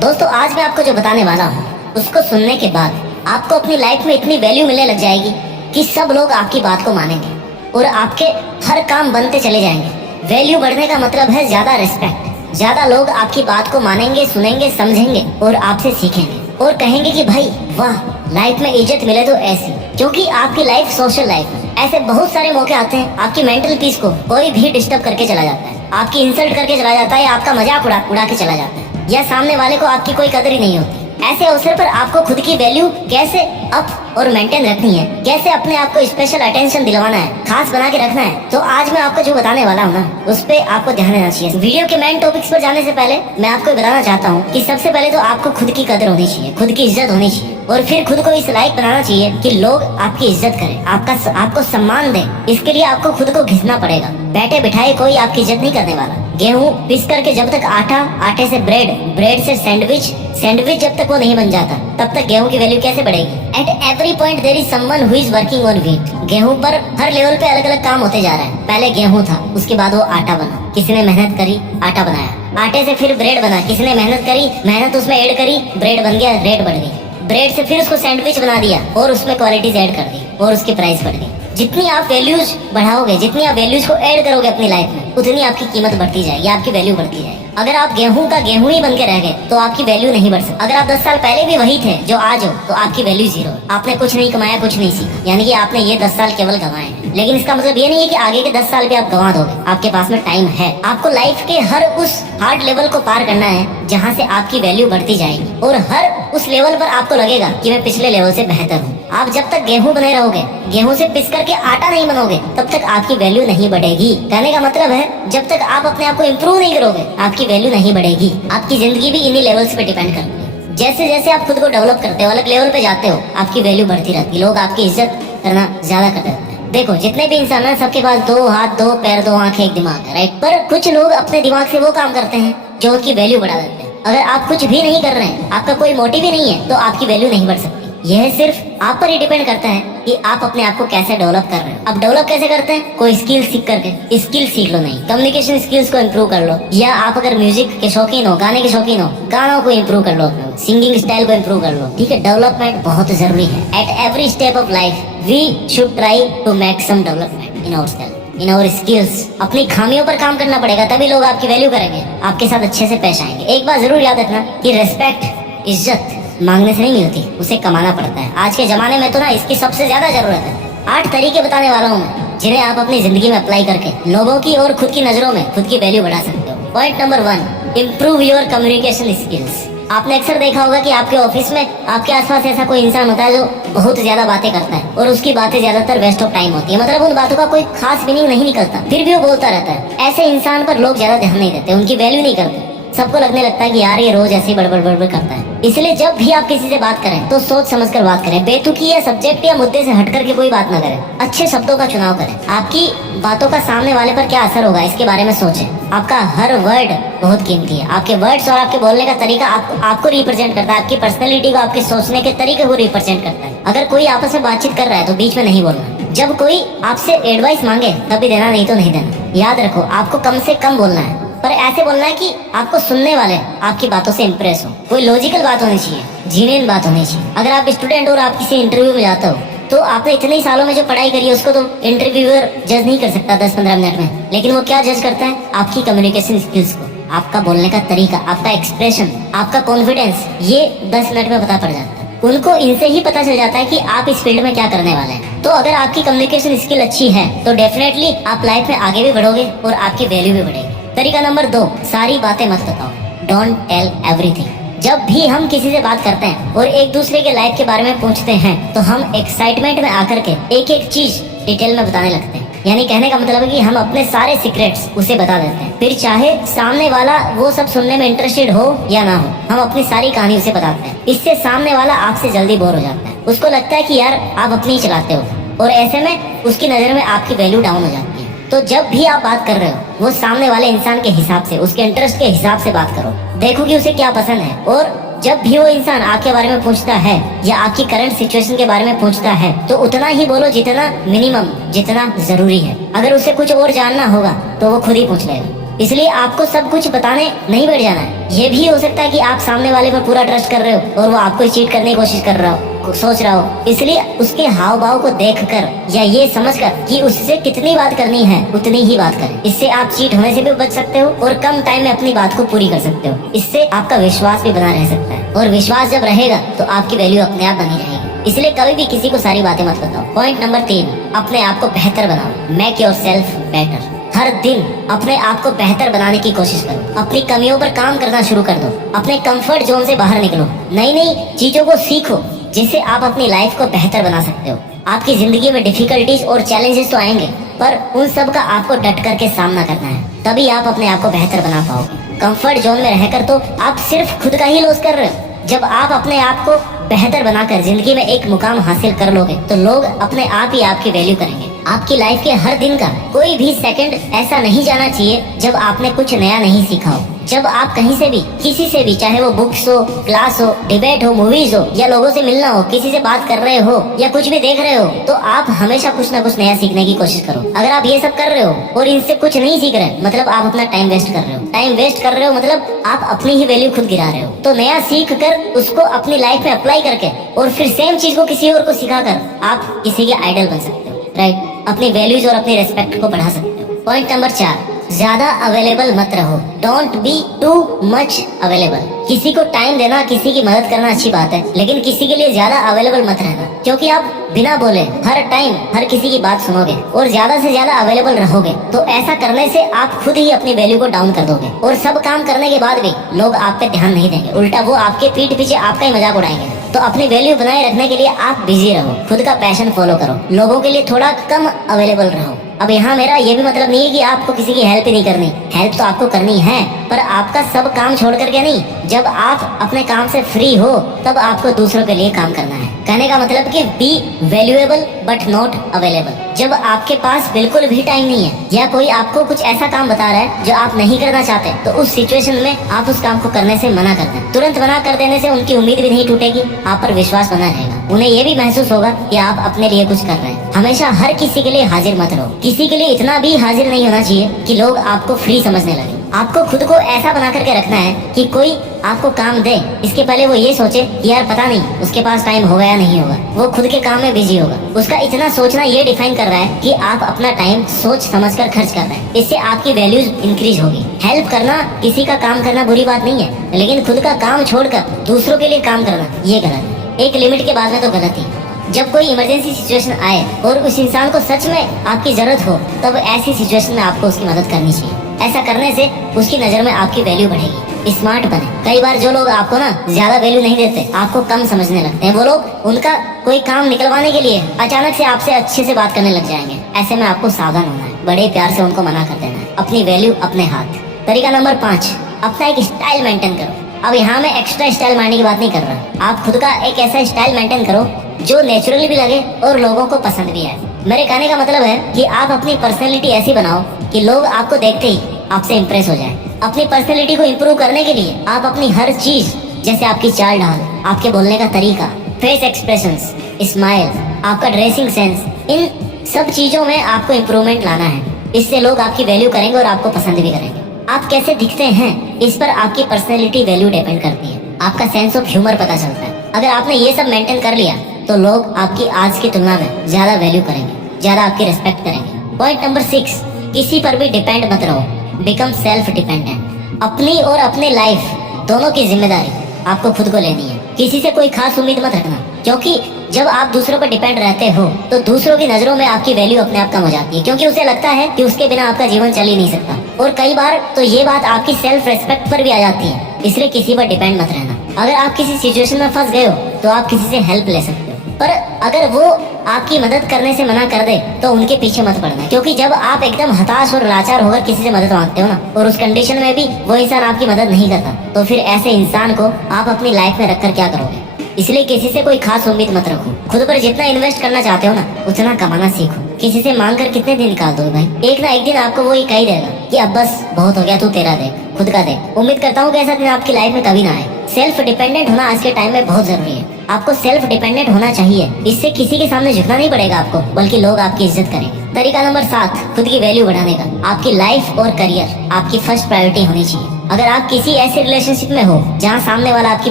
दोस्तों, आज मैं आपको जो बताने वाला हूँ उसको सुनने के बाद आपको अपनी लाइफ में इतनी वैल्यू मिलने लग जाएगी कि सब लोग आपकी बात को मानेंगे और आपके हर काम बनते चले जाएंगे। वैल्यू बढ़ने का मतलब है ज्यादा रिस्पेक्ट। ज्यादा लोग आपकी बात को मानेंगे, सुनेंगे, समझेंगे और आपसे सीखेंगे और कहेंगे कि भाई वाह, लाइफ में इज्जत मिले तो ऐसी। क्योंकि आपकी लाइफ सोशल लाइफ है। ऐसे बहुत सारे मौके आते हैं, आपकी मेंटल पीस को कोई भी डिस्टर्ब करके चला जाता है, आपकी इंसल्ट करके चला जाता है, या आपका मजाक उड़ा के चला जाता है, या सामने वाले को आपकी कोई कदर ही नहीं होती। ऐसे अवसर पर आपको खुद की वैल्यू कैसे अप और मेंटेन रखनी है, कैसे अपने आप को स्पेशल अटेंशन दिलवाना है, खास बना के रखना है, तो आज मैं आपको जो बताने वाला हूँ ना, उस पे आपको ध्यान देना चाहिए। वीडियो के मेन टॉपिक्स पर जाने से पहले मैं आपको बताना चाहता हूँ कि सबसे पहले तो आपको खुद की कदर होनी चाहिए, खुद की इज्जत होनी चाहिए। और फिर खुद को इस लायक बनाना चाहिए कि लोग आपकी इज्जत करें, आपको सम्मान दें। इसके लिए आपको खुद को घिसना पड़ेगा। बैठे बिठाए कोई आपकी इज्जत नहीं करने वाला। गेहूं पिस करके जब तक आटा, आटे से ब्रेड, ब्रेड से सैंडविच, सैंडविच जब तक वो नहीं बन जाता तब तक गेहूं की वैल्यू कैसे बढ़ेगी। At every point there is someone who is working on wheat. गेहूं पर हर लेवल पे अलग अलग काम होते जा रहा है। पहले गेहूं था, उसके बाद वो आटा बना, किसी ने मेहनत करी, आटा बनाया। आटे से फिर ब्रेड बना, किसी ने मेहनत करी, मेहनत उसमें ऐड करी, ब्रेड बन गया, रेट बढ़ गई। ब्रेड से फिर उसको सैंडविच बना दिया और उसमें क्वालिटीज ऐड कर दी और उसकी प्राइस बढ़ गई। जितनी आप वैल्यूज बढ़ाओगे, जितनी आप वैल्यूज को ऐड करोगे अपनी लाइफ में, उतनी आपकी कीमत बढ़ती जाएगी, आपकी वैल्यू बढ़ती जाएगी। अगर आप गेहूं का गेहूं ही बन के रह गए तो आपकी वैल्यू नहीं बढ़ सकती। अगर आप 10 साल पहले भी वही थे जो आज हो तो आपकी वैल्यू जीरो है। आपने कुछ नहीं कमाया, कुछ नहीं सीखा, यानी कि आपने ये 10 साल केवल गंवाए हैं। लेकिन इसका मतलब ये नहीं है कि आगे के 10 साल भी आप गंवा दोगे। आपके पास में टाइम है। आपको लाइफ के हर उस हार्ड लेवल को पार करना है जहाँ से आपकी वैल्यू बढ़ती जाएगी और हर उस लेवल पर आपको लगेगा कि मैं पिछले लेवल से बेहतर हूँ। आप जब तक गेहूं बने रहोगे, गेहूं से पिस करके आटा नहीं बनोगे, तब तक आपकी वैल्यू नहीं बढ़ेगी। कहने का मतलब है जब तक आप अपने आप को इम्प्रूव नहीं करोगे, आपकी वैल्यू नहीं बढ़ेगी। आपकी जिंदगी भी इन्हीं लेवल्स पे डिपेंड करती है। जैसे जैसे आप खुद को डेवलप करते हो, अलग लेवल पे जाते हो, आपकी वैल्यू बढ़ती रहती है। लोग आपकी इज्जत करना ज्यादा करते हैं। देखो, जितने भी इंसान हैं सबके पास 2 हाथ, 2 पैर, 2 आंखें, एक दिमाग है, राइट। पर कुछ लोग अपने दिमाग से वो काम करते हैं जो उनकी वैल्यू बढ़ा देते हैं। अगर आप कुछ भी नहीं कर रहे हैं, आपका कोई मोटिव ही नहीं है, तो आपकी वैल्यू नहीं बढ़ सकती। यह सिर्फ आप पर ही डिपेंड करता है कि आप अपने आप को कैसे डेवलप कर रहे हो। आप डेवलप कैसे करते हैं? कोई स्किल सीख करके। स्किल सीख लो, नहीं, कम्युनिकेशन स्किल्स को इम्प्रूव कर लो, या आप अगर म्यूजिक के शौकीन हो, गाने के शौकीन हो, गानों को इम्प्रूव कर लो, अपने सिंगिंग स्टाइल को इम्प्रूव कर लो। ठीक है, डेवलपमेंट बहुत जरूरी है। At every step of life we should try to make some development in our self, in our skills. अपनी खामियों पर काम करना पड़ेगा, तभी लोग आपकी वैल्यू करेंगे, आपके साथ अच्छे से पेश आएंगे। एक बात जरूर याद रखना कि रेस्पेक्ट, इज्जत मांगने से नहीं मिलती, उसे कमाना पड़ता है। आज के जमाने में तो ना इसकी सबसे ज्यादा जरूरत है। 8 तरीके बताने वाला हूँ मैं, जिन्हें आप अपनी जिंदगी में अप्लाई करके लोगों की और खुद की नजरों में खुद की वैल्यू बढ़ा सकते हो। Point number 1, improve your communication skills. आपने अक्सर देखा होगा कि आपके ऑफिस में आपके आसपास ऐसा कोई इंसान होता है जो बहुत ज्यादा बातें करता है और उसकी बातें ज्यादातर वेस्ट ऑफ टाइम होती है। मतलब उन बातों का कोई खास मीनिंग नहीं निकलता, फिर भी वो बोलता रहता है। ऐसे इंसान पर लोग ज्यादा ध्यान नहीं देते, उनकी वैल्यू नहीं करते। सबको लगने लगता है कि यार ये रोज ऐसे ही बड़बड़ करता है। इसलिए जब भी आप किसी से बात करें तो सोच समझ कर बात करें। बेतुकी या सब्जेक्ट या मुद्दे से हट करके कोई बात ना करें। अच्छे शब्दों का चुनाव करें। आपकी बातों का सामने वाले पर क्या असर होगा, इसके बारे में सोचें। आपका हर वर्ड बहुत कीमती है। आपके वर्ड्स और आपके बोलने का तरीका आपको रिप्रेजेंट करता है, आपकी पर्सनैलिटी को, आपके सोचने के तरीके को रिप्रेजेंट करता है। अगर कोई आपस में बातचीत कर रहा है तो बीच में नहीं बोलना। जब कोई आपसे एडवाइस मांगे तभी देना, नहीं तो नहीं देना। याद रखो, आपको कम से कम बोलना है, पर ऐसे बोलना है कि आपको सुनने वाले आपकी बातों से इम्प्रेस हो। कोई लॉजिकल बात होनी चाहिए, जीनियन बात होनी चाहिए। अगर आप स्टूडेंट और आप किसी इंटरव्यू में जाते हो तो आपने इतने ही सालों में जो पढ़ाई करी है उसको तो इंटरव्यूअर जज नहीं कर सकता 10-15 मिनट में, लेकिन वो क्या जज करता है? आपकी कम्युनिकेशन स्किल्स को, आपका बोलने का तरीका, आपका एक्सप्रेशन, आपका कॉन्फिडेंस। ये 10 मिनट में पता पड़ जाता है उनको। इनसे ही पता चल जाता है कि आप इस फील्ड में क्या करने वाले हैं। तो अगर आपकी कम्युनिकेशन स्किल अच्छी है तो डेफिनेटली आप लाइफ में आगे भी बढ़ोगे और आपकी वैल्यू भी बढ़ेगी। तरीका नंबर 2, सारी बातें मत बताओ। Don't tell everything. जब भी हम किसी से बात करते हैं और एक दूसरे के लाइफ के बारे में पूछते हैं तो हम एक्साइटमेंट में आकर के एक एक चीज डिटेल में बताने लगते हैं। यानी कहने का मतलब है कि हम अपने सारे सीक्रेट्स उसे बता देते हैं, फिर चाहे सामने वाला वो सब सुनने में इंटरेस्टेड हो या ना हो, हम अपनी सारी कहानी उसे बताते हैं। इससे सामने वाला आपसे जल्दी बोर हो जाता है। उसको लगता है कि यार आप अपनी ही चलाते हो और ऐसे में उसकी नजर में आपकी वैल्यू डाउन हो जाती है। तो जब भी आप बात कर रहे हो वो सामने वाले इंसान के हिसाब से, उसके इंटरेस्ट के हिसाब से बात करो। देखो कि उसे क्या पसंद है। और जब भी वो इंसान आपके बारे में पूछता है या आपकी करंट सिचुएशन के बारे में पूछता है तो उतना ही बोलो जितना मिनिमम, जितना जरूरी है। अगर उसे कुछ और जानना होगा तो वो खुद ही पूछ लेगा। इसलिए आपको सब कुछ बताने नहीं बैठ जाना है। ये भी हो सकता है कि आप सामने वाले पर पूरा ट्रस्ट कर रहे हो और वो आपको चीट करने की कोशिश कर रहा हो, सोच रहा हो। इसलिए उसके हाव भाव को देखकर या ये समझकर कि उससे कितनी बात करनी है उतनी ही बात करें। इससे आप चीट होने से भी बच सकते हो और कम टाइम में अपनी बात को पूरी कर सकते हो। इससे आपका विश्वास भी बना रह सकता है और विश्वास जब रहेगा तो आपकी वैल्यू अपने आप बनी रहेगी। इसलिए कभी भी किसी को सारी बातें मत बताओ। पॉइंट नंबर 3, अपने आप को बेहतर बनाओ। Make your self better. हर दिन अपने आप को बेहतर बनाने की कोशिश करो। अपनी कमियों पर काम करना शुरू कर दो। अपने कंफर्ट जोन से बाहर निकलो। नई नई चीजों को सीखो जिससे आप अपनी लाइफ को बेहतर बना सकते हो। आपकी जिंदगी में डिफिकल्टीज और चैलेंजेस तो आएंगे, पर उन सब का आपको डट करके सामना करना है, तभी आप अपने आप को बेहतर बना पाओगे। कंफर्ट जोन में रहकर तो आप सिर्फ खुद का ही लॉस कर रहे हो। जब आप अपने आप को बेहतर बनाकर जिंदगी में एक मुकाम हासिल कर लोगे तो लोग अपने आप ही आपकी वैल्यू करेंगे। आपकी लाइफ के हर दिन का कोई भी सेकंड ऐसा नहीं जाना चाहिए जब आपने कुछ नया नहीं सीखा हो। जब आप कहीं से भी किसी से भी, चाहे वो बुक्स हो, क्लास हो, डिबेट हो, मूवीज हो, या लोगों से मिलना हो, किसी से बात कर रहे हो या कुछ भी देख रहे हो, तो आप हमेशा कुछ ना कुछ नया सीखने की कोशिश करो। अगर आप ये सब कर रहे हो और इनसे कुछ नहीं सीख रहे, मतलब आप अपना टाइम वेस्ट कर रहे हो। टाइम वेस्ट कर रहे हो मतलब आप अपनी ही वैल्यू खुद गिरा रहे हो। तो नया सीख कर उसको अपनी लाइफ में अप्लाई करके और फिर सेम चीज को किसी और को सिखा कर आप किसी के आइडल बन सकते हो, राइट। अपनी वैल्यूज और अपनी रेस्पेक्ट को बढ़ा सकते हो। पॉइंट नंबर 4, ज्यादा अवेलेबल मत रहो। Don't be too much available. किसी को टाइम देना, किसी की मदद करना अच्छी बात है, लेकिन किसी के लिए ज्यादा अवेलेबल मत रहना, क्योंकि आप बिना बोले हर टाइम हर किसी की बात सुनोगे और ज्यादा से ज्यादा अवेलेबल रहोगे तो ऐसा करने से आप खुद ही अपनी वैल्यू को डाउन कर दोगे और सब काम करने के बाद भी लोग आप पे ध्यान नहीं देंगे, उल्टा वो आपके पीठ पीछे आपका ही मजाक उड़ाएंगे। तो अपनी वैल्यू बनाए रखने के लिए आप बिजी रहो, खुद का पैशन फॉलो करो, लोगों के लिए थोड़ा कम अवेलेबल रहो। अब यहाँ मेरा ये भी मतलब नहीं है कि आपको किसी की हेल्प ही नहीं करनी, हेल्प तो आपको करनी है, पर आपका सब काम छोड़ करके नहीं। जब आप अपने काम से फ्री हो तब आपको दूसरों के लिए काम करना है। कहने का मतलब कि B valuable but not available. जब आपके पास बिल्कुल भी टाइम नहीं है या कोई आपको कुछ ऐसा काम बता रहा है जो आप नहीं करना चाहते, तो उस सिचुएशन में आप उस काम को करने से मना कर दें। तुरंत मना कर देने से उनकी उम्मीद भी नहीं टूटेगी, आप पर विश्वास बना रहेगा, उन्हें ये भी महसूस होगा कि आप अपने लिए कुछ कर रहे हैं। हमेशा हर किसी के लिए हाजिर मत रहो, किसी के लिए इतना भी हाजिर नहीं होना चाहिए कि लोग आपको फ्री समझने लगे। आपको खुद को ऐसा बना करके रखना है कि कोई आपको काम दे इसके पहले वो ये सोचे कि यार पता नहीं उसके पास टाइम होगा या नहीं होगा, वो खुद के काम में बिजी होगा। उसका इतना सोचना ये डिफाइन कर रहा है कि आप अपना टाइम सोच समझकर खर्च कर रहे हैं। इससे आपकी वैल्यूज इंक्रीज होगी। हेल्प करना, किसी का काम करना बुरी बात नहीं है, लेकिन खुद का काम छोड़कर दूसरों के लिए काम करना ये गलत है। एक लिमिट के बाद में तो गलत ही। जब कोई इमरजेंसी सिचुएशन आए और उस इंसान को सच में आपकी जरूरत हो, तब ऐसी सिचुएशन में आपको उसकी मदद करनी चाहिए। ऐसा करने से उसकी नजर में आपकी वैल्यू बढ़ेगी। स्मार्ट बने। कई बार जो लोग आपको ना ज्यादा वैल्यू नहीं देते, आपको कम समझने लगते हैं, वो लोग उनका कोई काम निकलवाने के लिए अचानक से आपसे अच्छे से बात करने लग जाएंगे। ऐसे में आपको सावधान होना है, बड़े प्यार से उनको मना कर देना है। अपनी वैल्यू अपने हाथ। तरीका नंबर 5, अपना एक स्टाइल मेंटेन करो। अब यहाँ मैं एक्स्ट्रा स्टाइल मारने की बात नहीं कर रहा, आप खुद का एक ऐसा स्टाइल मेंटेन करो जो नेचुरली भी लगे और लोगों को पसंद भी आए। मेरे कहने का मतलब है कि आप अपनी पर्सनैलिटी ऐसी बनाओ कि लोग आपको देखते ही आपसे इम्प्रेस हो जाए। अपनी पर्सनैलिटी को इम्प्रूव करने के लिए आप अपनी हर चीज, जैसे आपकी चाल ढाल, आपके बोलने का तरीका, फेस एक्सप्रेशंस, स्माइल, आपका ड्रेसिंग सेंस, इन सब चीजों में आपको इम्प्रूवमेंट लाना है। इससे लोग आपकी वैल्यू करेंगे और आपको पसंद भी करेंगे। आप कैसे दिखते हैं इस पर आपकी पर्सनैलिटी वैल्यू डिपेंड करती है। आपका सेंस ऑफ ह्यूमर पता चलता है। अगर आपने ये सब मेंटेन कर लिया तो लोग आपकी आज की तुलना में ज्यादा वैल्यू करेंगे, ज्यादा आपकी रिस्पेक्ट करेंगे। पॉइंट नंबर 6, किसी पर भी डिपेंड मत रहो। Become self dependent. अपनी और अपने लाइफ दोनों की जिम्मेदारी आपको खुद को लेनी है। किसी से कोई खास उम्मीद मत रखना, क्योंकि जब आप दूसरों पर डिपेंड रहते हो तो दूसरों की नजरों में आपकी वैल्यू अपने आप कम हो जाती है, क्योंकि उसे लगता है कि उसके बिना आपका जीवन चल ही नहीं सकता। और कई बार तो ये बात आपकी सेल्फ रेस्पेक्ट पर भी आ जाती है। इसलिए किसी पर डिपेंड मत रहना। अगर आप किसी सिचुएशन में फंस गए हो तो आप किसी से हेल्प ले सकते हो, पर अगर वो आपकी मदद करने से मना कर दे तो उनके पीछे मत पड़ना, क्योंकि जब आप एकदम हताश और लाचार होकर किसी से मदद मांगते हो ना, और उस कंडीशन में भी वो इंसान आपकी मदद नहीं करता, तो फिर ऐसे इंसान को आप अपनी लाइफ में रखकर क्या करोगे। इसलिए किसी से कोई खास उम्मीद मत रखो। खुद पर जितना इन्वेस्ट करना चाहते हो ना, उतना कमाना सीखो। किसी से मांग कर कितने दिन निकाल दोगे भाई। एक ना एक दिन आपको वो ये कह ही देगा कि अब बस बहुत हो गया, तू तेरा देख, खुद का देख। उम्मीद करता हूँ कि ऐसा दिन आपकी लाइफ में कभी ना आए। सेल्फ डिपेंडेंट होना आज के टाइम में बहुत जरूरी है। आपको सेल्फ डिपेंडेंट होना चाहिए। इससे किसी के सामने झुकना नहीं पड़ेगा आपको, बल्कि लोग आपकी इज्जत करेंगे। तरीका नंबर 7, खुद की वैल्यू बढ़ाने का। आपकी लाइफ और करियर आपकी फर्स्ट प्रायोरिटी होनी चाहिए। अगर आप किसी ऐसे रिलेशनशिप में हो जहाँ सामने वाला आपकी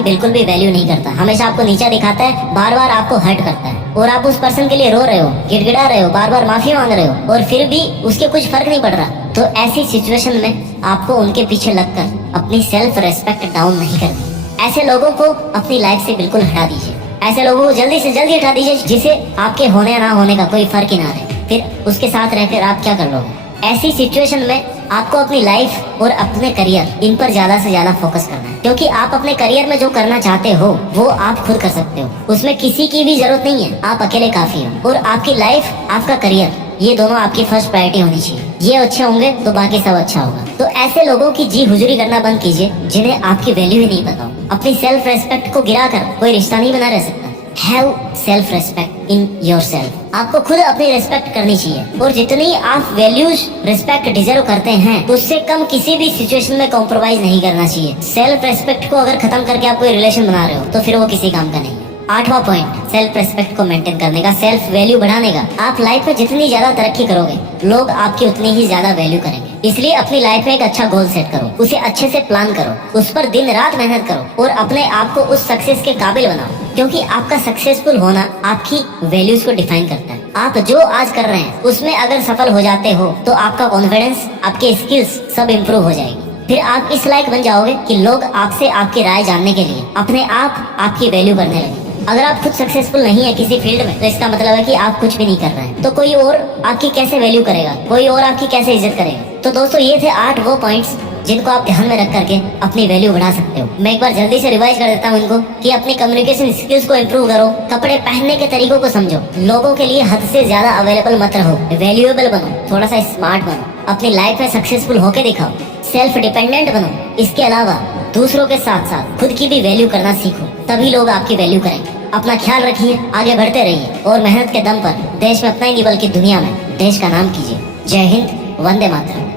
बिल्कुल भी वैल्यू नहीं करता, हमेशा आपको नीचा दिखाता है, बार बार आपको हर्ट करता है, और आप उस पर्सन के लिए रो रहे हो, गिड़गिड़ा रहे हो, बार बार माफी मांग रहे हो, और फिर भी उसके कुछ फर्क नहीं पड़ रहा, तो ऐसी सिचुएशन में आपको उनके पीछे लगकर अपनी सेल्फ रेस्पेक्ट डाउन नहीं करनी। ऐसे लोगों को अपनी लाइफ से बिल्कुल हटा दीजिए। ऐसे लोगों को जल्दी से जल्दी हटा दीजिए जिसे आपके होने या ना होने का कोई फर्क ही ना रहे। फिर उसके साथ रहकर आप क्या कर लोगे। ऐसी सिचुएशन में आपको अपनी लाइफ और अपने करियर, इन पर ज्यादा से ज्यादा फोकस करना है, क्योंकि आप अपने करियर में जो करना चाहते हो वो आप खुद कर सकते हो। उसमें किसी की भी जरूरत नहीं है, आप अकेले काफी हो। और आपकी लाइफ, आपका करियर ये दोनों आपकी फर्स्ट प्रायोरिटी होनी चाहिए। ये अच्छे होंगे तो बाकी सब अच्छा होगा। तो ऐसे लोगों की जी हुजूरी करना बंद कीजिए जिन्हें आपकी वैल्यू ही नहीं पता हो। अपनी सेल्फ रेस्पेक्ट को गिरा कर कोई रिश्ता नहीं बना रह सकता। Have self respect in yourself. आपको खुद अपनी रेस्पेक्ट करनी चाहिए और जितनी आप वैल्यूज रिस्पेक्ट डिजर्व करते हैं उससे कम किसी भी सिचुएशन में कॉम्प्रोमाइज नहीं करना चाहिए। सेल्फ रेस्पेक्ट को अगर खत्म करके आप कोई रिलेशन बना रहे हो तो फिर वो किसी काम का नहीं है। 8वां पॉइंट, सेल्फ रेस्पेक्ट को मेंटेन करने का, सेल्फ वैल्यू बढ़ाने का। आप लाइफ में जितनी ज्यादा तरक्की करोगे लोग आपकी उतनी ही ज्यादा वैल्यू करेंगे। इसलिए अपनी लाइफ में एक अच्छा गोल सेट करो, उसे अच्छे से प्लान करो, उस पर दिन रात मेहनत करो और अपने आप को उस सक्सेस के काबिल बनाओ। क्योंकि आपका सक्सेसफुल होना आपकी वैल्यूज को डिफाइन करता है। आप जो आज कर रहे हैं उसमें अगर सफल हो जाते हो तो आपका कॉन्फिडेंस, आपके स्किल्स सब इम्प्रूव हो जाएगी। फिर आप इस लायक बन जाओगे कि लोग आपसे आपकी राय जानने के लिए अपने आप आपकी वैल्यू करने लगे। अगर आप खुद सक्सेसफुल नहीं है किसी फील्ड में तो इसका मतलब है कि आप कुछ भी नहीं कर रहे हैं। तो कोई और आपकी कैसे वैल्यू करेगा, कोई और आपकी कैसे इज्जत करेगा। तो दोस्तों ये थे 8 वो पॉइंट्स जिनको आप ध्यान में रख करके अपनी वैल्यू बढ़ा सकते हो। मैं एक बार जल्दी से रिवाइज कर देता हूँ इनको कि अपनी कम्युनिकेशन स्किल्स को इम्प्रूव करो, कपड़े पहनने के तरीकों को समझो, लोगों के लिए हद से ज्यादा अवेलेबल मत रहो, वैल्यूएबल बनो, थोड़ा सा स्मार्ट बनो, अपनी लाइफ में सक्सेसफुल होके दिखाओ, सेल्फ डिपेंडेंट बनो। इसके अलावा दूसरों के साथ साथ खुद की भी वैल्यू करना सीखो, तभी लोग आपकी वैल्यू करेंगे। अपना ख्याल रखिए, आगे बढ़ते रहिए और मेहनत के दम पर देश में अपना ही नहीं बल्कि दुनिया में देश का नाम कीजिए। जय हिंद, वंदे मातरम।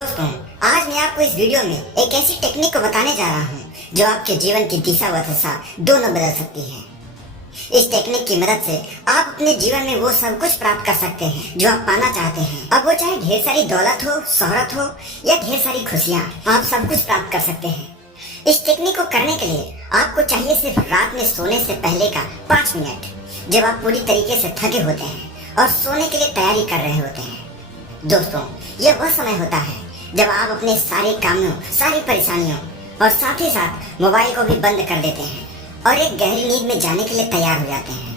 दोस्तों, आज मैं आपको इस वीडियो में एक ऐसी टेक्निक को बताने जा रहा हूँ जो आपके जीवन की दिशा व दशा दोनों बदल सकती है। इस टेक्निक की मदद से आप अपने जीवन में वो सब कुछ प्राप्त कर सकते हैं जो आप पाना चाहते हैं। अब वो चाहे ढेर सारी दौलत हो, शोहरत हो या ढेर सारी खुशियाँ, आप सब कुछ प्राप्त कर सकते हैं। इस टेक्निक को करने के लिए आपको चाहिए सिर्फ रात में सोने से पहले का 5 मिनट, जब आप पूरी तरीके से थके होते हैं और सोने के लिए तैयारी कर रहे होते हैं। दोस्तों, यह वह समय होता है जब आप अपने सारे कामों, सारी परेशानियों और साथ ही साथ मोबाइल को भी बंद कर देते हैं और एक गहरी नींद में जाने के लिए तैयार हो जाते हैं।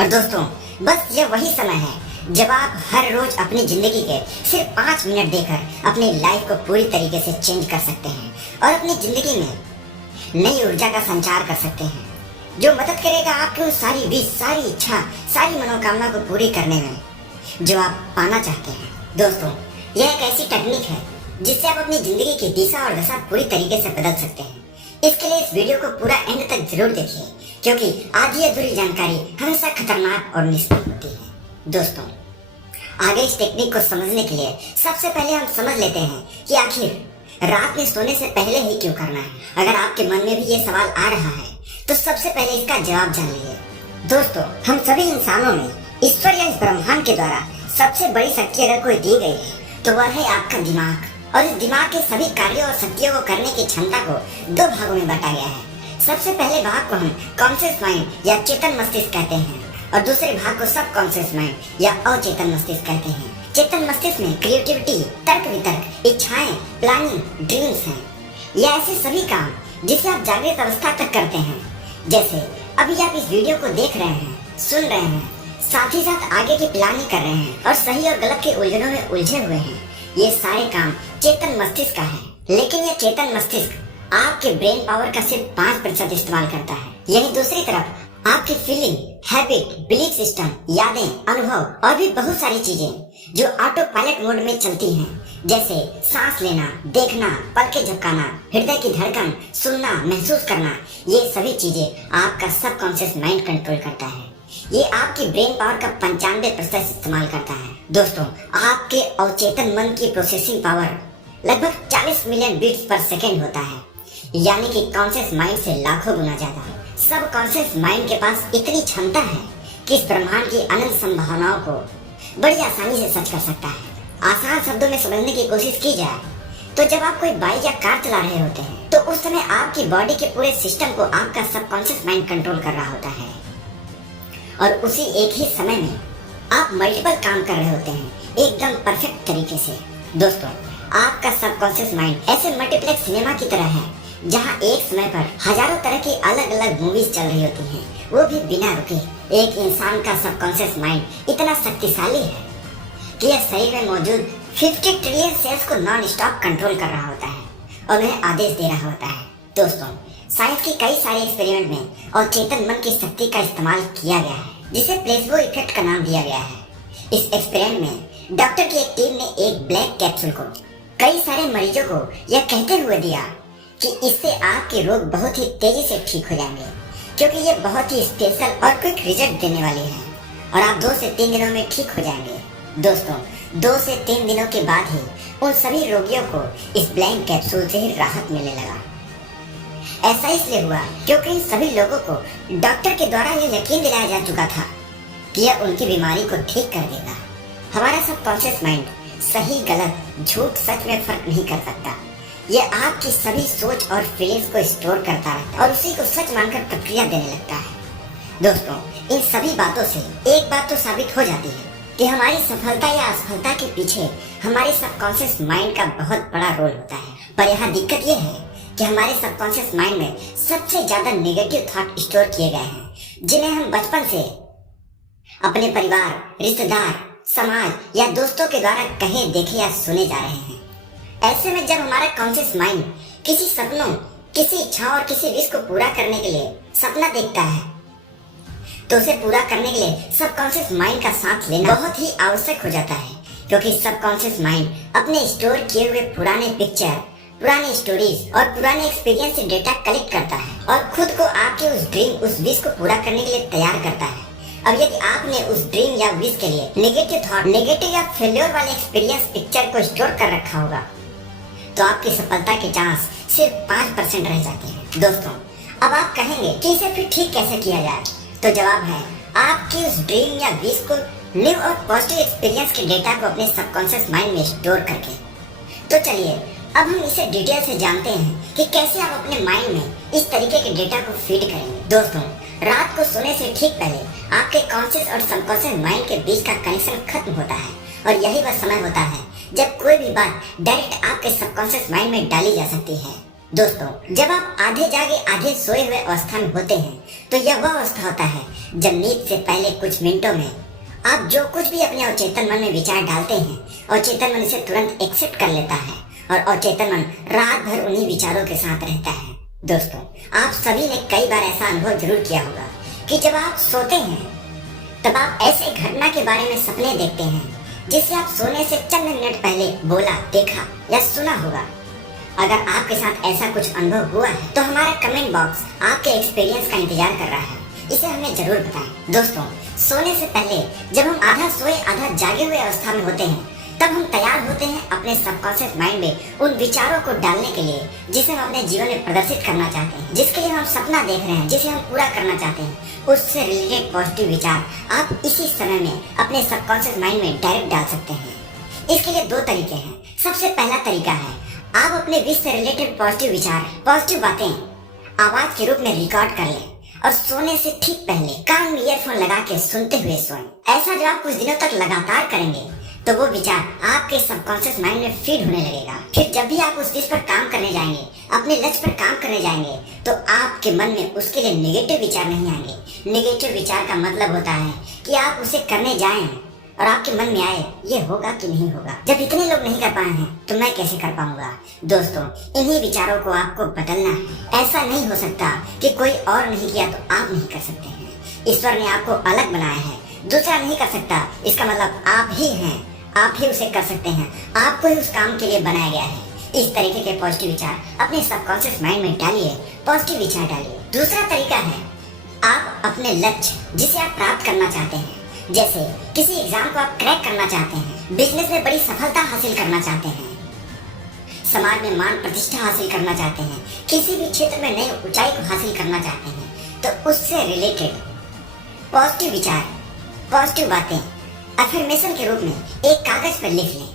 और दोस्तों, बस यह वही समय है जब आप हर रोज अपनी जिंदगी के सिर्फ 5 मिनट देकर अपनी लाइफ को पूरी तरीके से चेंज कर सकते हैं और अपनी जिंदगी में नई ऊर्जा का संचार कर सकते हैं जो मदद करेगा आपकी उस सारी विश, सारी इच्छा, सारी मनोकामना को पूरी करने में जो आप पाना चाहते हैं। दोस्तों, यह एक ऐसी टेक्निक है जिससे आप अपनी जिंदगी की दिशा और दशा पूरी तरीके से बदल सकते हैं। इसके लिए इस वीडियो को पूरा एंड तक जरूर देखिए, क्योंकि आधी अधूरी जानकारी हमेशा खतरनाक और निष्फल होती है। दोस्तों, आगे इस टेक्निक को समझने के लिए सबसे पहले हम समझ लेते हैं कि आखिर रात में सोने से पहले ही क्यों करना है। अगर आपके मन में भी ये सवाल आ रहा है तो सबसे पहले इसका जवाब जान लीजिए। दोस्तों, हम सभी इंसानों में ईश्वर या इस ब्रह्मांड के द्वारा सबसे बड़ी शक्ति अगर कोई दी गई है तो वह है आपका दिमाग। और इस दिमाग के सभी कार्यों और शक्तियों को करने की क्षमता को 2 भागों में बांटा गया है। सबसे पहले भाग को हम कॉन्शियस माइंड या चेतन मस्तिष्क कहते हैं और दूसरे भाग को सब कॉन्शियस माइंड या अचेतन मस्तिष्क कहते हैं। चेतन मस्तिष्क में क्रिएटिविटी, तर्क वितर्क, इच्छाएं, प्लानिंग, ड्रीम्स हैं। ये ऐसे सभी काम जिसे आप जागृत अवस्था तक करते हैं। जैसे अभी आप इस वीडियो को देख रहे हैं, सुन रहे हैं, साथ ही साथ आगे की प्लानिंग कर रहे हैं और सही और गलत के उलझनों में उलझे हुए हैं। ये सारे काम चेतन मस्तिष्क का है। लेकिन ये चेतन मस्तिष्क आपके ब्रेन पावर का सिर्फ 5% इस्तेमाल करता है। यही दूसरी तरफ आपकी फीलिंग, हैबिट, बिलीफ सिस्टम, यादें, अनुभव और भी बहुत सारी चीजें जो ऑटो पायलट मोड में चलती हैं, जैसे सांस लेना, देखना, पलकें झपकाना, हृदय की धड़कन, सुनना, महसूस करना, ये सभी चीजें आपका सबकॉन्शियस माइंड कंट्रोल करता है। ये आपकी ब्रेन पावर का 95% इस्तेमाल करता है। दोस्तों, आपके अवचेतन मन की प्रोसेसिंग पावर लगभग 40 मिलियन बीट्स पर सेकेंड होता है, यानी कि कॉन्शियस माइंड से लाखों गुना ज्यादा। सब कॉन्शियस माइंड के पास इतनी क्षमता है कि इस ब्रह्मांड की अनंत संभावनाओं को बड़ी आसानी से सच कर सकता है। आसान शब्दों में समझने की कोशिश की जाए तो जब आप कोई बाइक या कार चला रहे होते हैं तो उस समय आपकी बॉडी के पूरे सिस्टम को आपका सबकॉन्शियस माइंड कंट्रोल कर रहा होता है और उसी एक ही समय में आप मल्टीपल काम कर रहे होते हैं एकदम परफेक्ट तरीके से। दोस्तों, आपका सबकॉन्शियस माइंड ऐसे मल्टीप्लेक्स सिनेमा की तरह है जहां एक समय पर हजारों तरह की अलग अलग मूवीज चल रही होती हैं, वो भी बिना रुके। एक इंसान का सबकॉन्शियस माइंड इतना शक्तिशाली है कि यह शरीर में मौजूद 50 ट्रिलियन सेल्स को नॉन स्टॉप कंट्रोल कर रहा होता है और उन्हें आदेश दे रहा होता है। दोस्तों, साइंस के कई सारे एक्सपेरिमेंट में अवचेतन मन की शक्ति का इस्तेमाल किया गया है, जिसे प्लेसबो इफेक्ट का नाम दिया गया है। इस एक्सपेरिमेंट में डॉक्टर की एक टीम ने एक ब्लैक कैप्सूल को कई सारे मरीजों को यह कहते हुए दिया कि इससे आपके रोग बहुत ही तेजी से ठीक हो जाएंगे, क्योंकि ये बहुत ही स्पेशल और क्विक रिजल्ट देने वाले हैं और आप 2 से 3 दिनों में ठीक हो जाएंगे। दोस्तों, 2 से 3 दिनों के बाद ही उन सभी रोगियों को इस ब्लैक कैप्सूल से ही राहत मिलने लगा। ऐसा इसलिए हुआ क्योंकि इन सभी लोगों को डॉक्टर के द्वारा यह यकीन दिलाया जा चुका था कि यह उनकी बीमारी को ठीक कर देगा। हमारा सबकॉन्शियस माइंड सही गलत झूठ सच में फर्क नहीं कर सकता। यह आपकी सभी सोच और फीलिंग्स को स्टोर करता है और उसी को सच मानकर प्रक्रिया देने लगता है। दोस्तों, इन सभी बातों से एक बात तो साबित हो जाती है कि हमारी सफलता या असफलता के पीछे हमारे सबकॉन्शियस माइंड का बहुत बड़ा रोल होता है। पर यहाँ दिक्कत यह है कि हमारे सबकॉन्शियस माइंड में सबसे ज्यादा नेगेटिव थॉट स्टोर किए गए हैं, जिन्हें हम बचपन से अपने परिवार, रिश्तेदार, समाज या दोस्तों के द्वारा कहे, देखे या सुने जा रहे हैं। ऐसे में जब हमारा कॉन्शियस माइंड किसी सपनों, किसी इच्छाओं और किसी विश को पूरा करने के लिए सपना देखता है, तो उसे पूरा करने के लिए सबकॉन्शियस माइंड का साथ लेना बहुत ही आवश्यक हो जाता है, क्योंकि सबकॉन्शियस माइंड अपने स्टोर किए हुए पुराने पिक्चर, पुराने स्टोरीज और पुराने एक्सपीरियंस से डेटा कलेक्ट करता है और खुद को आपके उस ड्रीम, उस विश को पूरा करने के लिए तैयार करता है। अब यदि आपने उस ड्रीम या विश के लिए नेगेटिव थॉट, नेगेटिव या फेल्योर वाले एक्सपीरियंस पिक्चर को स्टोर कर रखा होगा, तो आपकी सफलता के चांस सिर्फ 5% रह जाते हैं। दोस्तों, अब आप कहेंगे कि इसे फिर ठीक कैसे किया जाए, तो जवाब है आपकी उस ड्रीम या विश को न्यू और पॉजिटिव एक्सपीरियंस के डेटा को अपने सबकॉन्शियस माइंड में स्टोर करके। तो चलिए अब हम इसे डिटेल से जानते हैं कि कैसे आप अपने माइंड में इस तरीके के डेटा को फीड करेंगे। दोस्तों, रात को सोने से ठीक पहले आपके कॉन्शियस और सबकॉन्शियस माइंड के बीच का कनेक्शन खत्म होता है और यही वह समय होता है जब कोई भी बात डायरेक्ट आपके सबकॉन्शियस माइंड में डाली जा सकती है। दोस्तों, जब आप आधे जागे आधे सोए हुए अवस्था में होते हैं, तो यह वह अवस्था होता है जब नींद से पहले कुछ मिनटों में आप जो कुछ भी अपने अवचेतन मन में विचार डालते हैं, अवचेतन मन इसे तुरंत एक्सेप्ट कर लेता है और अवचेतन मन रात भर उन्हीं विचारों के साथ रहता है। दोस्तों, आप सभी ने कई बार ऐसा अनुभव जरूर किया होगा कि जब आप सोते हैं तब आप ऐसे घटना के बारे में सपने देखते हैं जिसे आप सोने से चंद मिनट पहले बोला, देखा या सुना होगा। अगर आपके साथ ऐसा कुछ अनुभव हुआ है तो हमारा कमेंट बॉक्स आपके एक्सपीरियंस का इंतजार कर रहा है, इसे हमें जरूर बताएं। दोस्तों, सोने से पहले जब हम आधा सोए आधा जागे हुए अवस्था में होते हैं, तब हम तैयार होते हैं अपने सबकॉन्शियस माइंड में उन विचारों को डालने के लिए जिसे हम अपने जीवन में प्रदर्शित करना चाहते हैं, जिसके लिए हम सपना देख रहे हैं, जिसे हम पूरा करना चाहते हैं। उससे रिलेटेड पॉजिटिव विचार आप इसी समय में अपने सबकॉन्शियस माइंड में डायरेक्ट डाल सकते हैं। इसके लिए 2 तरीके हैं। सबसे पहला तरीका है आप अपने विश से रिलेटेड पॉजिटिव विचार, पॉजिटिव बातें आवाज के रूप में रिकॉर्ड कर लें और सोने से ठीक पहले कान में ईयरफोन लगा के सुनते हुए सोएं। ऐसा जब आप कुछ दिनों तक लगातार करेंगे तो वो विचार आपके सबकॉन्शियस माइंड में फीड होने लगेगा। फिर जब भी आप उस चीज पर काम करने जाएंगे, अपने लक्ष्य पर काम करने जाएंगे, तो आपके मन में उसके लिए नेगेटिव विचार नहीं आएंगे। नेगेटिव विचार का मतलब होता है कि आप उसे करने जाएं और आपके मन में आए ये होगा कि नहीं होगा। जब इतने लोग नहीं कर पाए हैं तो मैं कैसे कर पाऊंगा। दोस्तों, इन्हीं विचारों को आपको बदलना है। ऐसा नहीं हो सकता कि कोई और नहीं किया तो आप नहीं कर सकते हैं। ईश्वर ने आपको अलग बनाया है, दूसरा नहीं कर सकता, इसका मतलब आप ही हैं, आप ही उसे कर सकते हैं, आपको ही उस काम के लिए बनाया गया है। इस तरीके के पॉजिटिव विचार अपने सबकॉन्शियस माइंड में डालिए, पॉजिटिव विचार डालिए। दूसरा तरीका है आप अपने लक्ष्य जिसे आप प्राप्त करना चाहते हैं, जैसे किसी एग्जाम को आप क्रैक करना चाहते हैं, बिजनेस में बड़ी सफलता हासिल करना चाहते हैं, समाज में मान प्रतिष्ठा हासिल करना चाहते हैं, किसी भी क्षेत्र में नई ऊंचाई को हासिल करना चाहते हैं, तो उससे रिलेटेड पॉजिटिव विचार, पॉजिटिव बातें अफर्मेशन के रूप में एक कागज पर लिख लें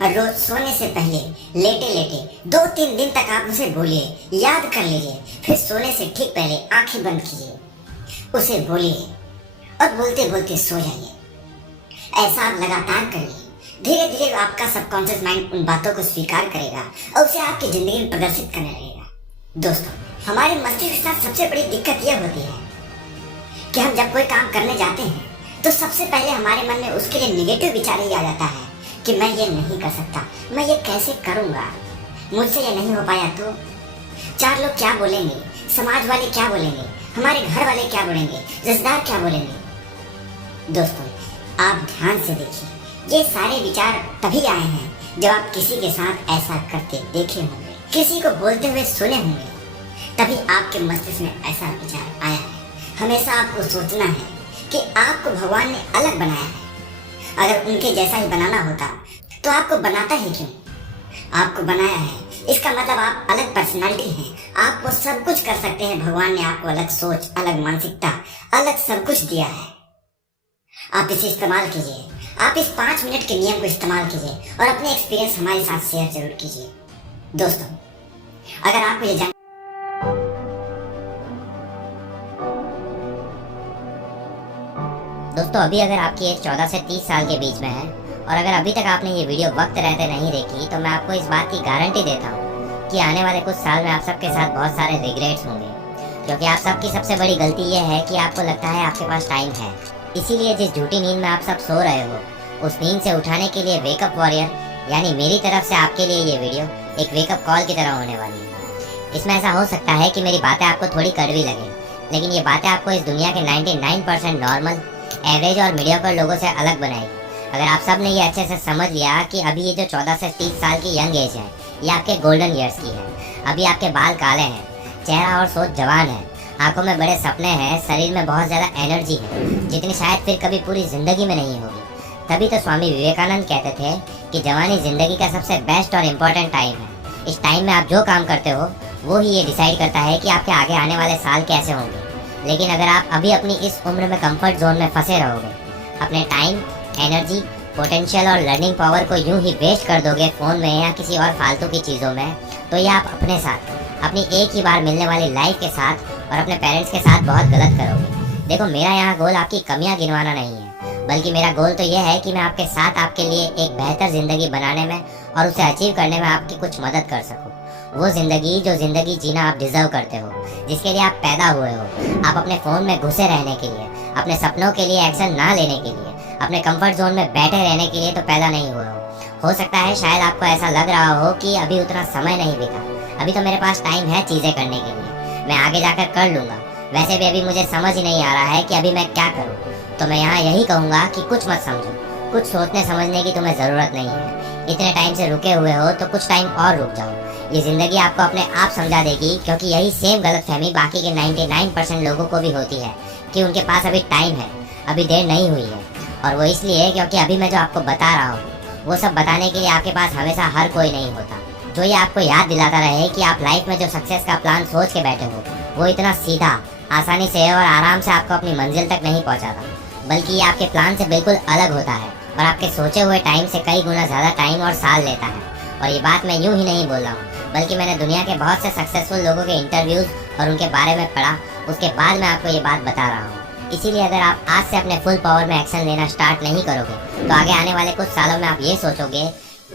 और रोज सोने से पहले लेटे लेटे 2-3 दिन तक आप उसे बोलिए, याद कर लीजिए। फिर सोने से ठीक पहले आंखें बंद कीजिए, उसे बोलिए और बोलते बोलते सो जाइए। ऐसा आप लगातार करिए। धीरे धीरे आपका सबकॉन्शियस माइंड उन बातों को स्वीकार करेगा और उसे आपकी जिंदगी में प्रदर्शित करने लगेगा। दोस्तों, हमारे मस्तिष्क के साथ सबसे बड़ी दिक्कत यह होती है कि हम जब कोई काम करने जाते हैं तो सबसे पहले हमारे मन में उसके लिए निगेटिव विचार ही आ जाता है। कि मैं ये नहीं कर सकता, मैं ये कैसे करूँगा, मुझसे ये नहीं हो पाया तो 4 लोग क्या बोलेंगे, समाज वाले क्या बोलेंगे, हमारे घर वाले क्या बोलेंगे, रिश्तेदार क्या बोलेंगे। दोस्तों, आप ध्यान से देखिए, ये सारे विचार तभी आए हैं जब आप किसी के साथ ऐसा करते देखे होंगे, किसी को बोलते हुए सुने होंगे, तभी आपके मस्तिष्क में ऐसा विचार आया है। हमेशा आपको सोचना है कि आपको भगवान ने अलग बनाया है। अगर उनके जैसा ही बनाना होता तो आपको बनाता ही क्यों? आपको बनाया है, इसका मतलब आप अलग पर्सनालिटी हैं, आप वो सब कुछ कर सकते हैं। भगवान ने आपको अलग सोच, अलग मानसिकता, अलग सब कुछ दिया है। आप इसे इस्तेमाल कीजिए। आप इस 5 मिनट के नियम को इस्तेमाल कीजिए और अपने एक्सपीरियंस हमारे साथ शेयर जरूर कीजिए। दोस्तों, अगर आपको ये जान दोस्तों, अभी अगर आपकी एज 14 से 30 साल के बीच में है और अगर अभी तक आपने ये वीडियो वक्त रहते नहीं देखी, तो मैं आपको इस बात की गारंटी देता हूँ कि आने वाले कुछ साल में आप सबके साथ बहुत सारे रिग्रेट्स होंगे, क्योंकि आप सबकी सबसे बड़ी गलती ये है कि आपको लगता है आपके पास टाइम है। इसीलिए जिस झूठी नींद में आप सब सो रहे हो, उस नींद से उठाने के लिए वेकअप वॉरियर यानी मेरी तरफ से आपके लिए ये वीडियो एक वेकअप कॉल की तरह होने वाली है। इसमें ऐसा हो सकता है कि मेरी बातें आपको थोड़ी कड़वी लगे, लेकिन ये बातें आपको इस दुनिया के 99% नॉर्मल, एवरेज और मीडियोकर लोगों से अलग बनाएगी। अगर आप सब ने ये अच्छे से समझ लिया कि अभी ये जो 14 से 30 साल की यंग एज है, ये आपके गोल्डन ईयर्स की है। अभी आपके बाल काले हैं, चेहरा और सोच जवान है, आंखों में बड़े सपने हैं, शरीर में बहुत ज़्यादा एनर्जी है, जितनी शायद फिर कभी पूरी जिंदगी में नहीं होगी। तभी तो स्वामी विवेकानंद कहते थे कि जवानी जिंदगी का सबसे बेस्ट और इम्पोर्टेंट टाइम है। इस टाइम में आप जो काम करते हो वो ही ये डिसाइड करता है कि आपके आगे आने वाले साल कैसे होंगे। लेकिन अगर आप अभी अपनी इस उम्र में कंफर्ट जोन में फंसे रहोगे, अपने टाइम, एनर्जी, पोटेंशियल और लर्निंग पावर को यूं ही वेस्ट कर दोगे फ़ोन में या किसी और फालतू की चीज़ों में, तो ये आप अपने साथ, अपनी एक ही बार मिलने वाली लाइफ के साथ और अपने पेरेंट्स के साथ बहुत गलत करोगे। देखो, मेरा यहाँ गोल आपकी कमियाँ गिनवाना नहीं है, बल्कि मेरा गोल तो यह है कि मैं आपके साथ आपके लिए एक बेहतर ज़िंदगी बनाने में और उसे अचीव करने में आपकी कुछ मदद कर सकूँ। वो ज़िंदगी जो ज़िंदगी जीना आप डिज़र्व करते हो, जिसके लिए आप पैदा हुए हो। आप अपने फ़ोन में घुसे रहने के लिए, अपने सपनों के लिए एक्शन ना लेने के लिए, अपने कंफर्ट जोन में बैठे रहने के लिए तो पैदा नहीं हुए हो सकता है शायद आपको ऐसा लग रहा हो कि अभी उतना समय नहीं बीता, अभी तो मेरे पास टाइम है चीज़ें करने के लिए, मैं आगे जाकर कर लूँगा। वैसे भी अभी मुझे समझ ही नहीं आ रहा है कि अभी मैं क्या करूँ। तो मैं यहाँ यही कहूँगा कि कुछ मत समझो, कुछ सोचने समझने की तुम्हें ज़रूरत नहीं है। इतने टाइम से रुके हुए हो तो कुछ टाइम और रुक जाओ। ये ज़िंदगी आपको अपने आप समझा देगी, क्योंकि यही सेम गलतफहमी बाकी के 99% लोगों को भी होती है कि उनके पास अभी टाइम है, अभी देर नहीं हुई है। और वो इसलिए क्योंकि अभी मैं जो आपको बता रहा हूँ वो सब बताने के लिए आपके पास हमेशा हर कोई नहीं होता, जो ये आपको याद दिलाता रहे कि आप लाइफ में जो सक्सेस का प्लान सोच के बैठे हो वो इतना सीधा, आसानी से और आराम से आपको अपनी मंजिल तक नहीं पहुँचाता, बल्कि ये आपके प्लान से बिल्कुल अलग होता है और आपके सोचे हुए टाइम से कई गुना ज़्यादा टाइम और साल लेता है। और ये बात मैं यूं ही नहीं बोल रहा हूँ, बल्कि मैंने दुनिया के बहुत से सक्सेसफुल लोगों के इंटरव्यूज़ और उनके बारे में पढ़ा, उसके बाद मैं आपको ये बात बता रहा हूँ। इसीलिए अगर आप आज से अपने फुल पावर में एक्शन लेना स्टार्ट नहीं करोगे तो आगे आने वाले कुछ सालों में आप ये सोचोगे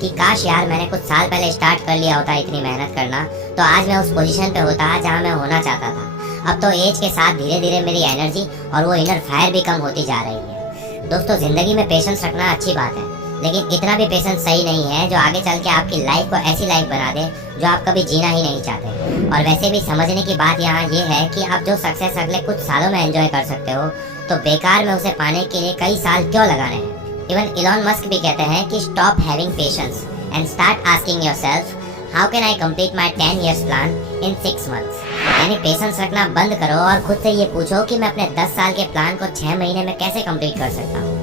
कि काश यार मैंने कुछ साल पहले स्टार्ट कर लिया होता इतनी मेहनत करना, तो आज मैं उस पोजीशन पे होता जहाँ मैं होना चाहता था। अब तो एज के साथ धीरे धीरे मेरी एनर्जी और वो इनर फायर भी कम होती जा रही है। दोस्तों, जिंदगी में पेशेंस रखना अच्छी बात है, लेकिन इतना भी पेशेंस सही नहीं है जो आगे चल के आपकी लाइफ को ऐसी लाइफ बना दे जो आप कभी जीना ही नहीं चाहते। और वैसे भी समझने की बात यहाँ ये है कि आप जो सक्सेस अगले कुछ सालों में एंजॉय कर सकते हो, तो बेकार में उसे पाने के लिए कई साल क्यों लगाने हैं। इवन इलॉन मस्क भी कहते हैं कि stop having patience and start asking yourself how can I complete my 10 years plan in 6 months। यानी पेशेंस रखना बंद करो और खुद से ये पूछो कि मैं अपने 10 साल के प्लान को 6 महीने में कैसे कंप्लीट कर सकता हूँ।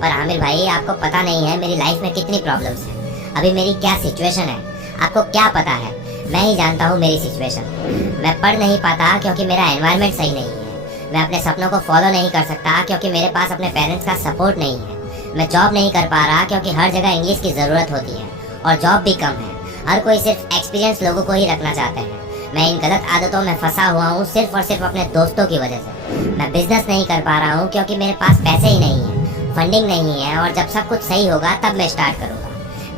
पर आमिर भाई, आपको पता नहीं है मेरी लाइफ में कितनी प्रॉब्लम्स हैं, अभी मेरी क्या सिचुएशन है, आपको क्या पता है। मैं ही जानता हूँ मेरी सिचुएशन। मैं पढ़ नहीं पाता क्योंकि मेरा एनवायरनमेंट सही नहीं है, मैं अपने सपनों को फॉलो नहीं कर सकता क्योंकि मेरे पास अपने पेरेंट्स का सपोर्ट नहीं है, मैं जॉब नहीं कर पा रहा क्योंकि हर जगह इंग्लिश की ज़रूरत होती है और जॉब भी कम है, हर कोई सिर्फ एक्सपीरियंस लोगों को ही रखना चाहते हैं। मैं इन गलत आदतों में फंसा हुआ हूँ सिर्फ और सिर्फ अपने दोस्तों की वजह से। मैं बिजनेस नहीं कर पा रहा हूँ क्योंकि मेरे पास पैसे ही नहीं है, फंडिंग नहीं है, और जब सब कुछ सही होगा तब मैं स्टार्ट करूँगा।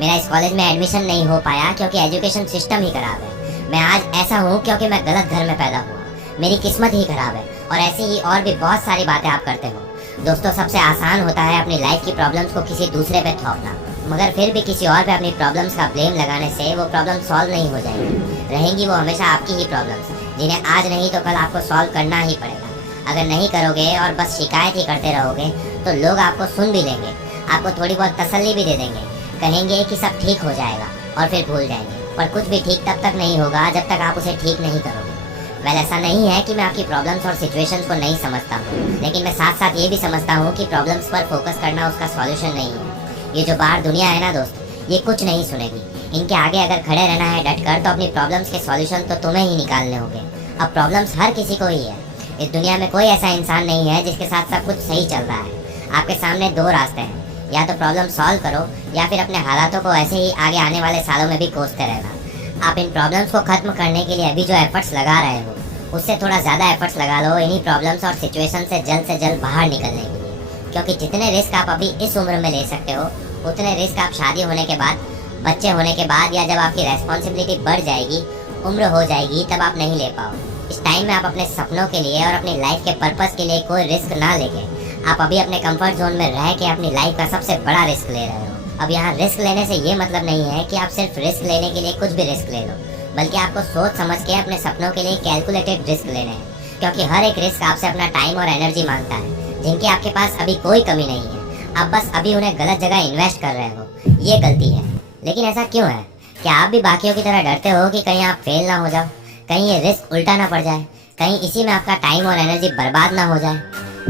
मेरा इस कॉलेज में एडमिशन नहीं हो पाया क्योंकि एजुकेशन सिस्टम ही खराब है। मैं आज ऐसा हूँ क्योंकि मैं गलत घर में पैदा हुआ, मेरी किस्मत ही खराब है। और ऐसी ही और भी बहुत सारी बातें आप करते हो। दोस्तों, सबसे आसान होता है अपनी लाइफ की प्रॉब्लम्स को किसी दूसरे पे थोपना, मगर फिर भी किसी और पे अपनी प्रॉब्लम्स का ब्लेम लगाने से वो प्रॉब्लम सॉल्व नहीं हो जाएगी। रहेंगी वो हमेशा आपकी ही प्रॉब्लम्स, जिन्हें आज नहीं तो कल आपको सॉल्व करना ही पड़ेगा। अगर नहीं करोगे और बस शिकायत ही करते रहोगे तो लोग आपको सुन भी लेंगे, आपको थोड़ी बहुत तसल्ली भी दे देंगे, कहेंगे कि सब ठीक हो जाएगा और फिर भूल जाएंगे। पर कुछ भी ठीक तब तक नहीं होगा जब तक आप उसे ठीक नहीं करोगे। वेल, ऐसा नहीं है कि मैं आपकी प्रॉब्लम्स और सिचुएशंस को नहीं समझता हूँ, लेकिन मैं साथ साथ ये भी समझता हूँ कि प्रॉब्लम्स पर फोकस करना उसका सॉल्यूशन नहीं है। ये जो बाहर दुनिया है ना दोस्त, ये कुछ नहीं सुनेगी। इनके आगे अगर खड़े रहना है डटकर तो अपनी प्रॉब्लम्स के सॉल्यूशन तो तुम्हें ही निकालने होंगे। अब प्रॉब्लम्स हर किसी को ही है। इस दुनिया में कोई ऐसा इंसान नहीं है जिसके साथ सब कुछ सही चल रहा है। आपके सामने दो रास्ते हैं, या तो प्रॉब्लम सॉल्व करो या फिर अपने हालातों को ऐसे ही आगे आने वाले सालों में भी कोसते रहना। आप इन प्रॉब्लम्स को खत्म करने के लिए अभी जो एफर्ट्स लगा रहे हो उससे थोड़ा ज़्यादा एफर्ट्स लगा लो इन्हीं प्रॉब्लम्स और सिचुएशन से जल्द बाहर निकलने के लिए। क्योंकि जितने रिस्क आप अभी इस उम्र में ले सकते हो उतने रिस्क आप शादी होने के बाद, बच्चे होने के बाद, या जब आपकी रेस्पॉन्सिबिलिटी बढ़ जाएगी, उम्र हो जाएगी, तब आप नहीं ले पाओ। इस टाइम में आप अपने सपनों के लिए और अपनी लाइफ के पर्पस के लिए कोई रिस्क ना लेके आप अभी अपने कंफर्ट जोन में रह के अपनी लाइफ का सबसे बड़ा रिस्क ले रहे हो। अब यहाँ रिस्क लेने से ये मतलब नहीं है कि आप सिर्फ रिस्क लेने के लिए कुछ भी रिस्क ले लो, बल्कि आपको सोच समझ के अपने सपनों के लिए कैलकुलेटेड रिस्क लेने हैं। क्योंकि हर एक रिस्क आपसे अपना टाइम और एनर्जी मांगता है, जिनकी आपके पास अभी कोई कमी नहीं है। आप बस अभी उन्हें गलत जगह इन्वेस्ट कर रहे हो, ये गलती है। लेकिन ऐसा क्यों है? क्या आप भी बाकियों की तरह डरते हो कि कहीं आप फेल ना हो जाओ, कहीं ये रिस्क उल्टा ना पड़ जाए, कहीं इसी में आपका टाइम और एनर्जी बर्बाद ना हो जाए?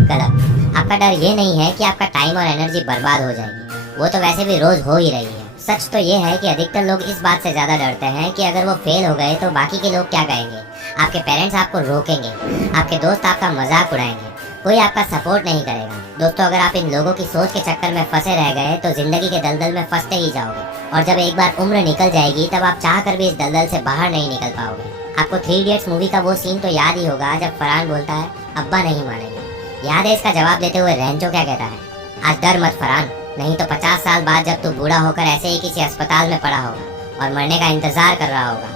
गलत। आपका डर ये नहीं है कि आपका टाइम और एनर्जी बर्बाद हो जाएगी, वो तो वैसे भी रोज हो ही रही है। सच तो ये है कि अधिकतर लोग इस बात से ज़्यादा डरते हैं कि अगर वो फेल हो गए तो बाकी के लोग क्या कहेंगे। आपके पेरेंट्स आपको रोकेंगे, आपके दोस्त आपका मजाक उड़ाएंगे, कोई आपका सपोर्ट नहीं करेगा। दोस्तों, अगर आप इन लोगों की सोच के चक्कर में फंसे रह गए तो जिंदगी के दलदल में फंसते ही जाओगे, और जब एक बार उम्र निकल जाएगी तब आप चाह कर भी इस दलदल से बाहर नहीं निकल पाओगे। आपको 3 इडियट्स मूवी का वो सीन तो याद ही होगा जब फरहान बोलता है, अब्बा नहीं मानेंगे। याद है इसका जवाब देते हुए रेंचो क्या कहता है? आज डर मत फरहान, नहीं तो 50 साल बाद जब तू बूढ़ा होकर ऐसे ही किसी अस्पताल में पड़ा होगा और मरने का इंतजार कर रहा होगा,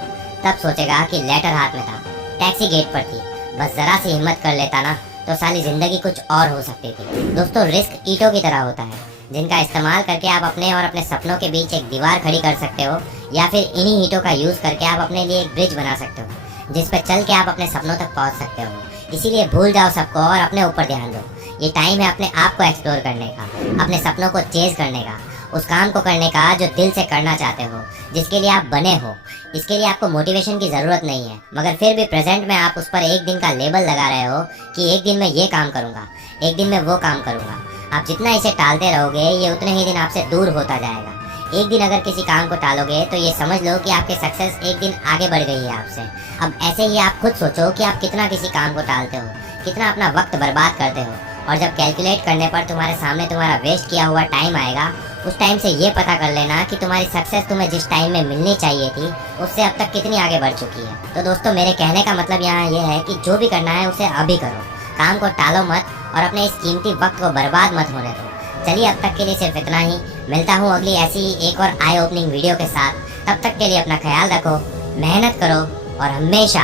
तब सोचेगा कि लेटर हाथ में था, टैक्सी गेट पर थी, बस जरा सी हिम्मत कर लेता ना तो साली जिंदगी कुछ और हो सकती थी। दोस्तों, रिस्क ईंटों की तरह होता है, जिनका इस्तेमाल करके आप अपने और अपने सपनों के बीच एक दीवार खड़ी कर सकते हो, या फिर इन्हीं ईंटों का यूज करके आप अपने लिए एक ब्रिज बना सकते हो जिस पे चल के आप अपने सपनों तक पहुंच सकते हो। इसीलिए भूल जाओ सबको और अपने ऊपर ध्यान दो। ये टाइम है अपने आप को एक्सप्लोर करने का, अपने सपनों को चेज करने का, उस काम को करने का जो दिल से करना चाहते हो, जिसके लिए आप बने हो। इसके लिए आपको मोटिवेशन की ज़रूरत नहीं है, मगर फिर भी प्रेजेंट में आप उस पर एक दिन का लेबल लगा रहे हो कि एक दिन मैं ये काम करूँगा, एक दिन मैं वो काम करूँगा। आप जितना इसे टालते रहोगे ये उतने ही दिन आपसे दूर होता जाएगा। एक दिन अगर किसी काम को टालोगे तो ये समझ लो कि आपकी सक्सेस एक दिन आगे बढ़ गई है आपसे। अब ऐसे ही आप खुद सोचो कि आप कितना किसी काम को टालते हो, कितना अपना वक्त बर्बाद करते हो, और जब कैलकुलेट करने पर तुम्हारे सामने तुम्हारा वेस्ट किया हुआ टाइम आएगा, उस टाइम से ये पता कर लेना कि तुम्हारी सक्सेस तुम्हें जिस टाइम में मिलनी चाहिए थी उससे अब तक कितनी आगे बढ़ चुकी है। तो दोस्तों, मेरे कहने का मतलब यहाँ ये है कि जो भी करना है उसे अभी करो, काम को टालो मत और अपने इस कीमती वक्त को बर्बाद मत होने दो। चलिए, अब तक के लिए सिर्फ इतना ही। मिलता हूँ अगली ऐसी ही एक और आई ओपनिंग वीडियो के साथ। तब तक के लिए अपना ख्याल रखो, मेहनत करो और हमेशा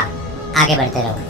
आगे बढ़ते रहो।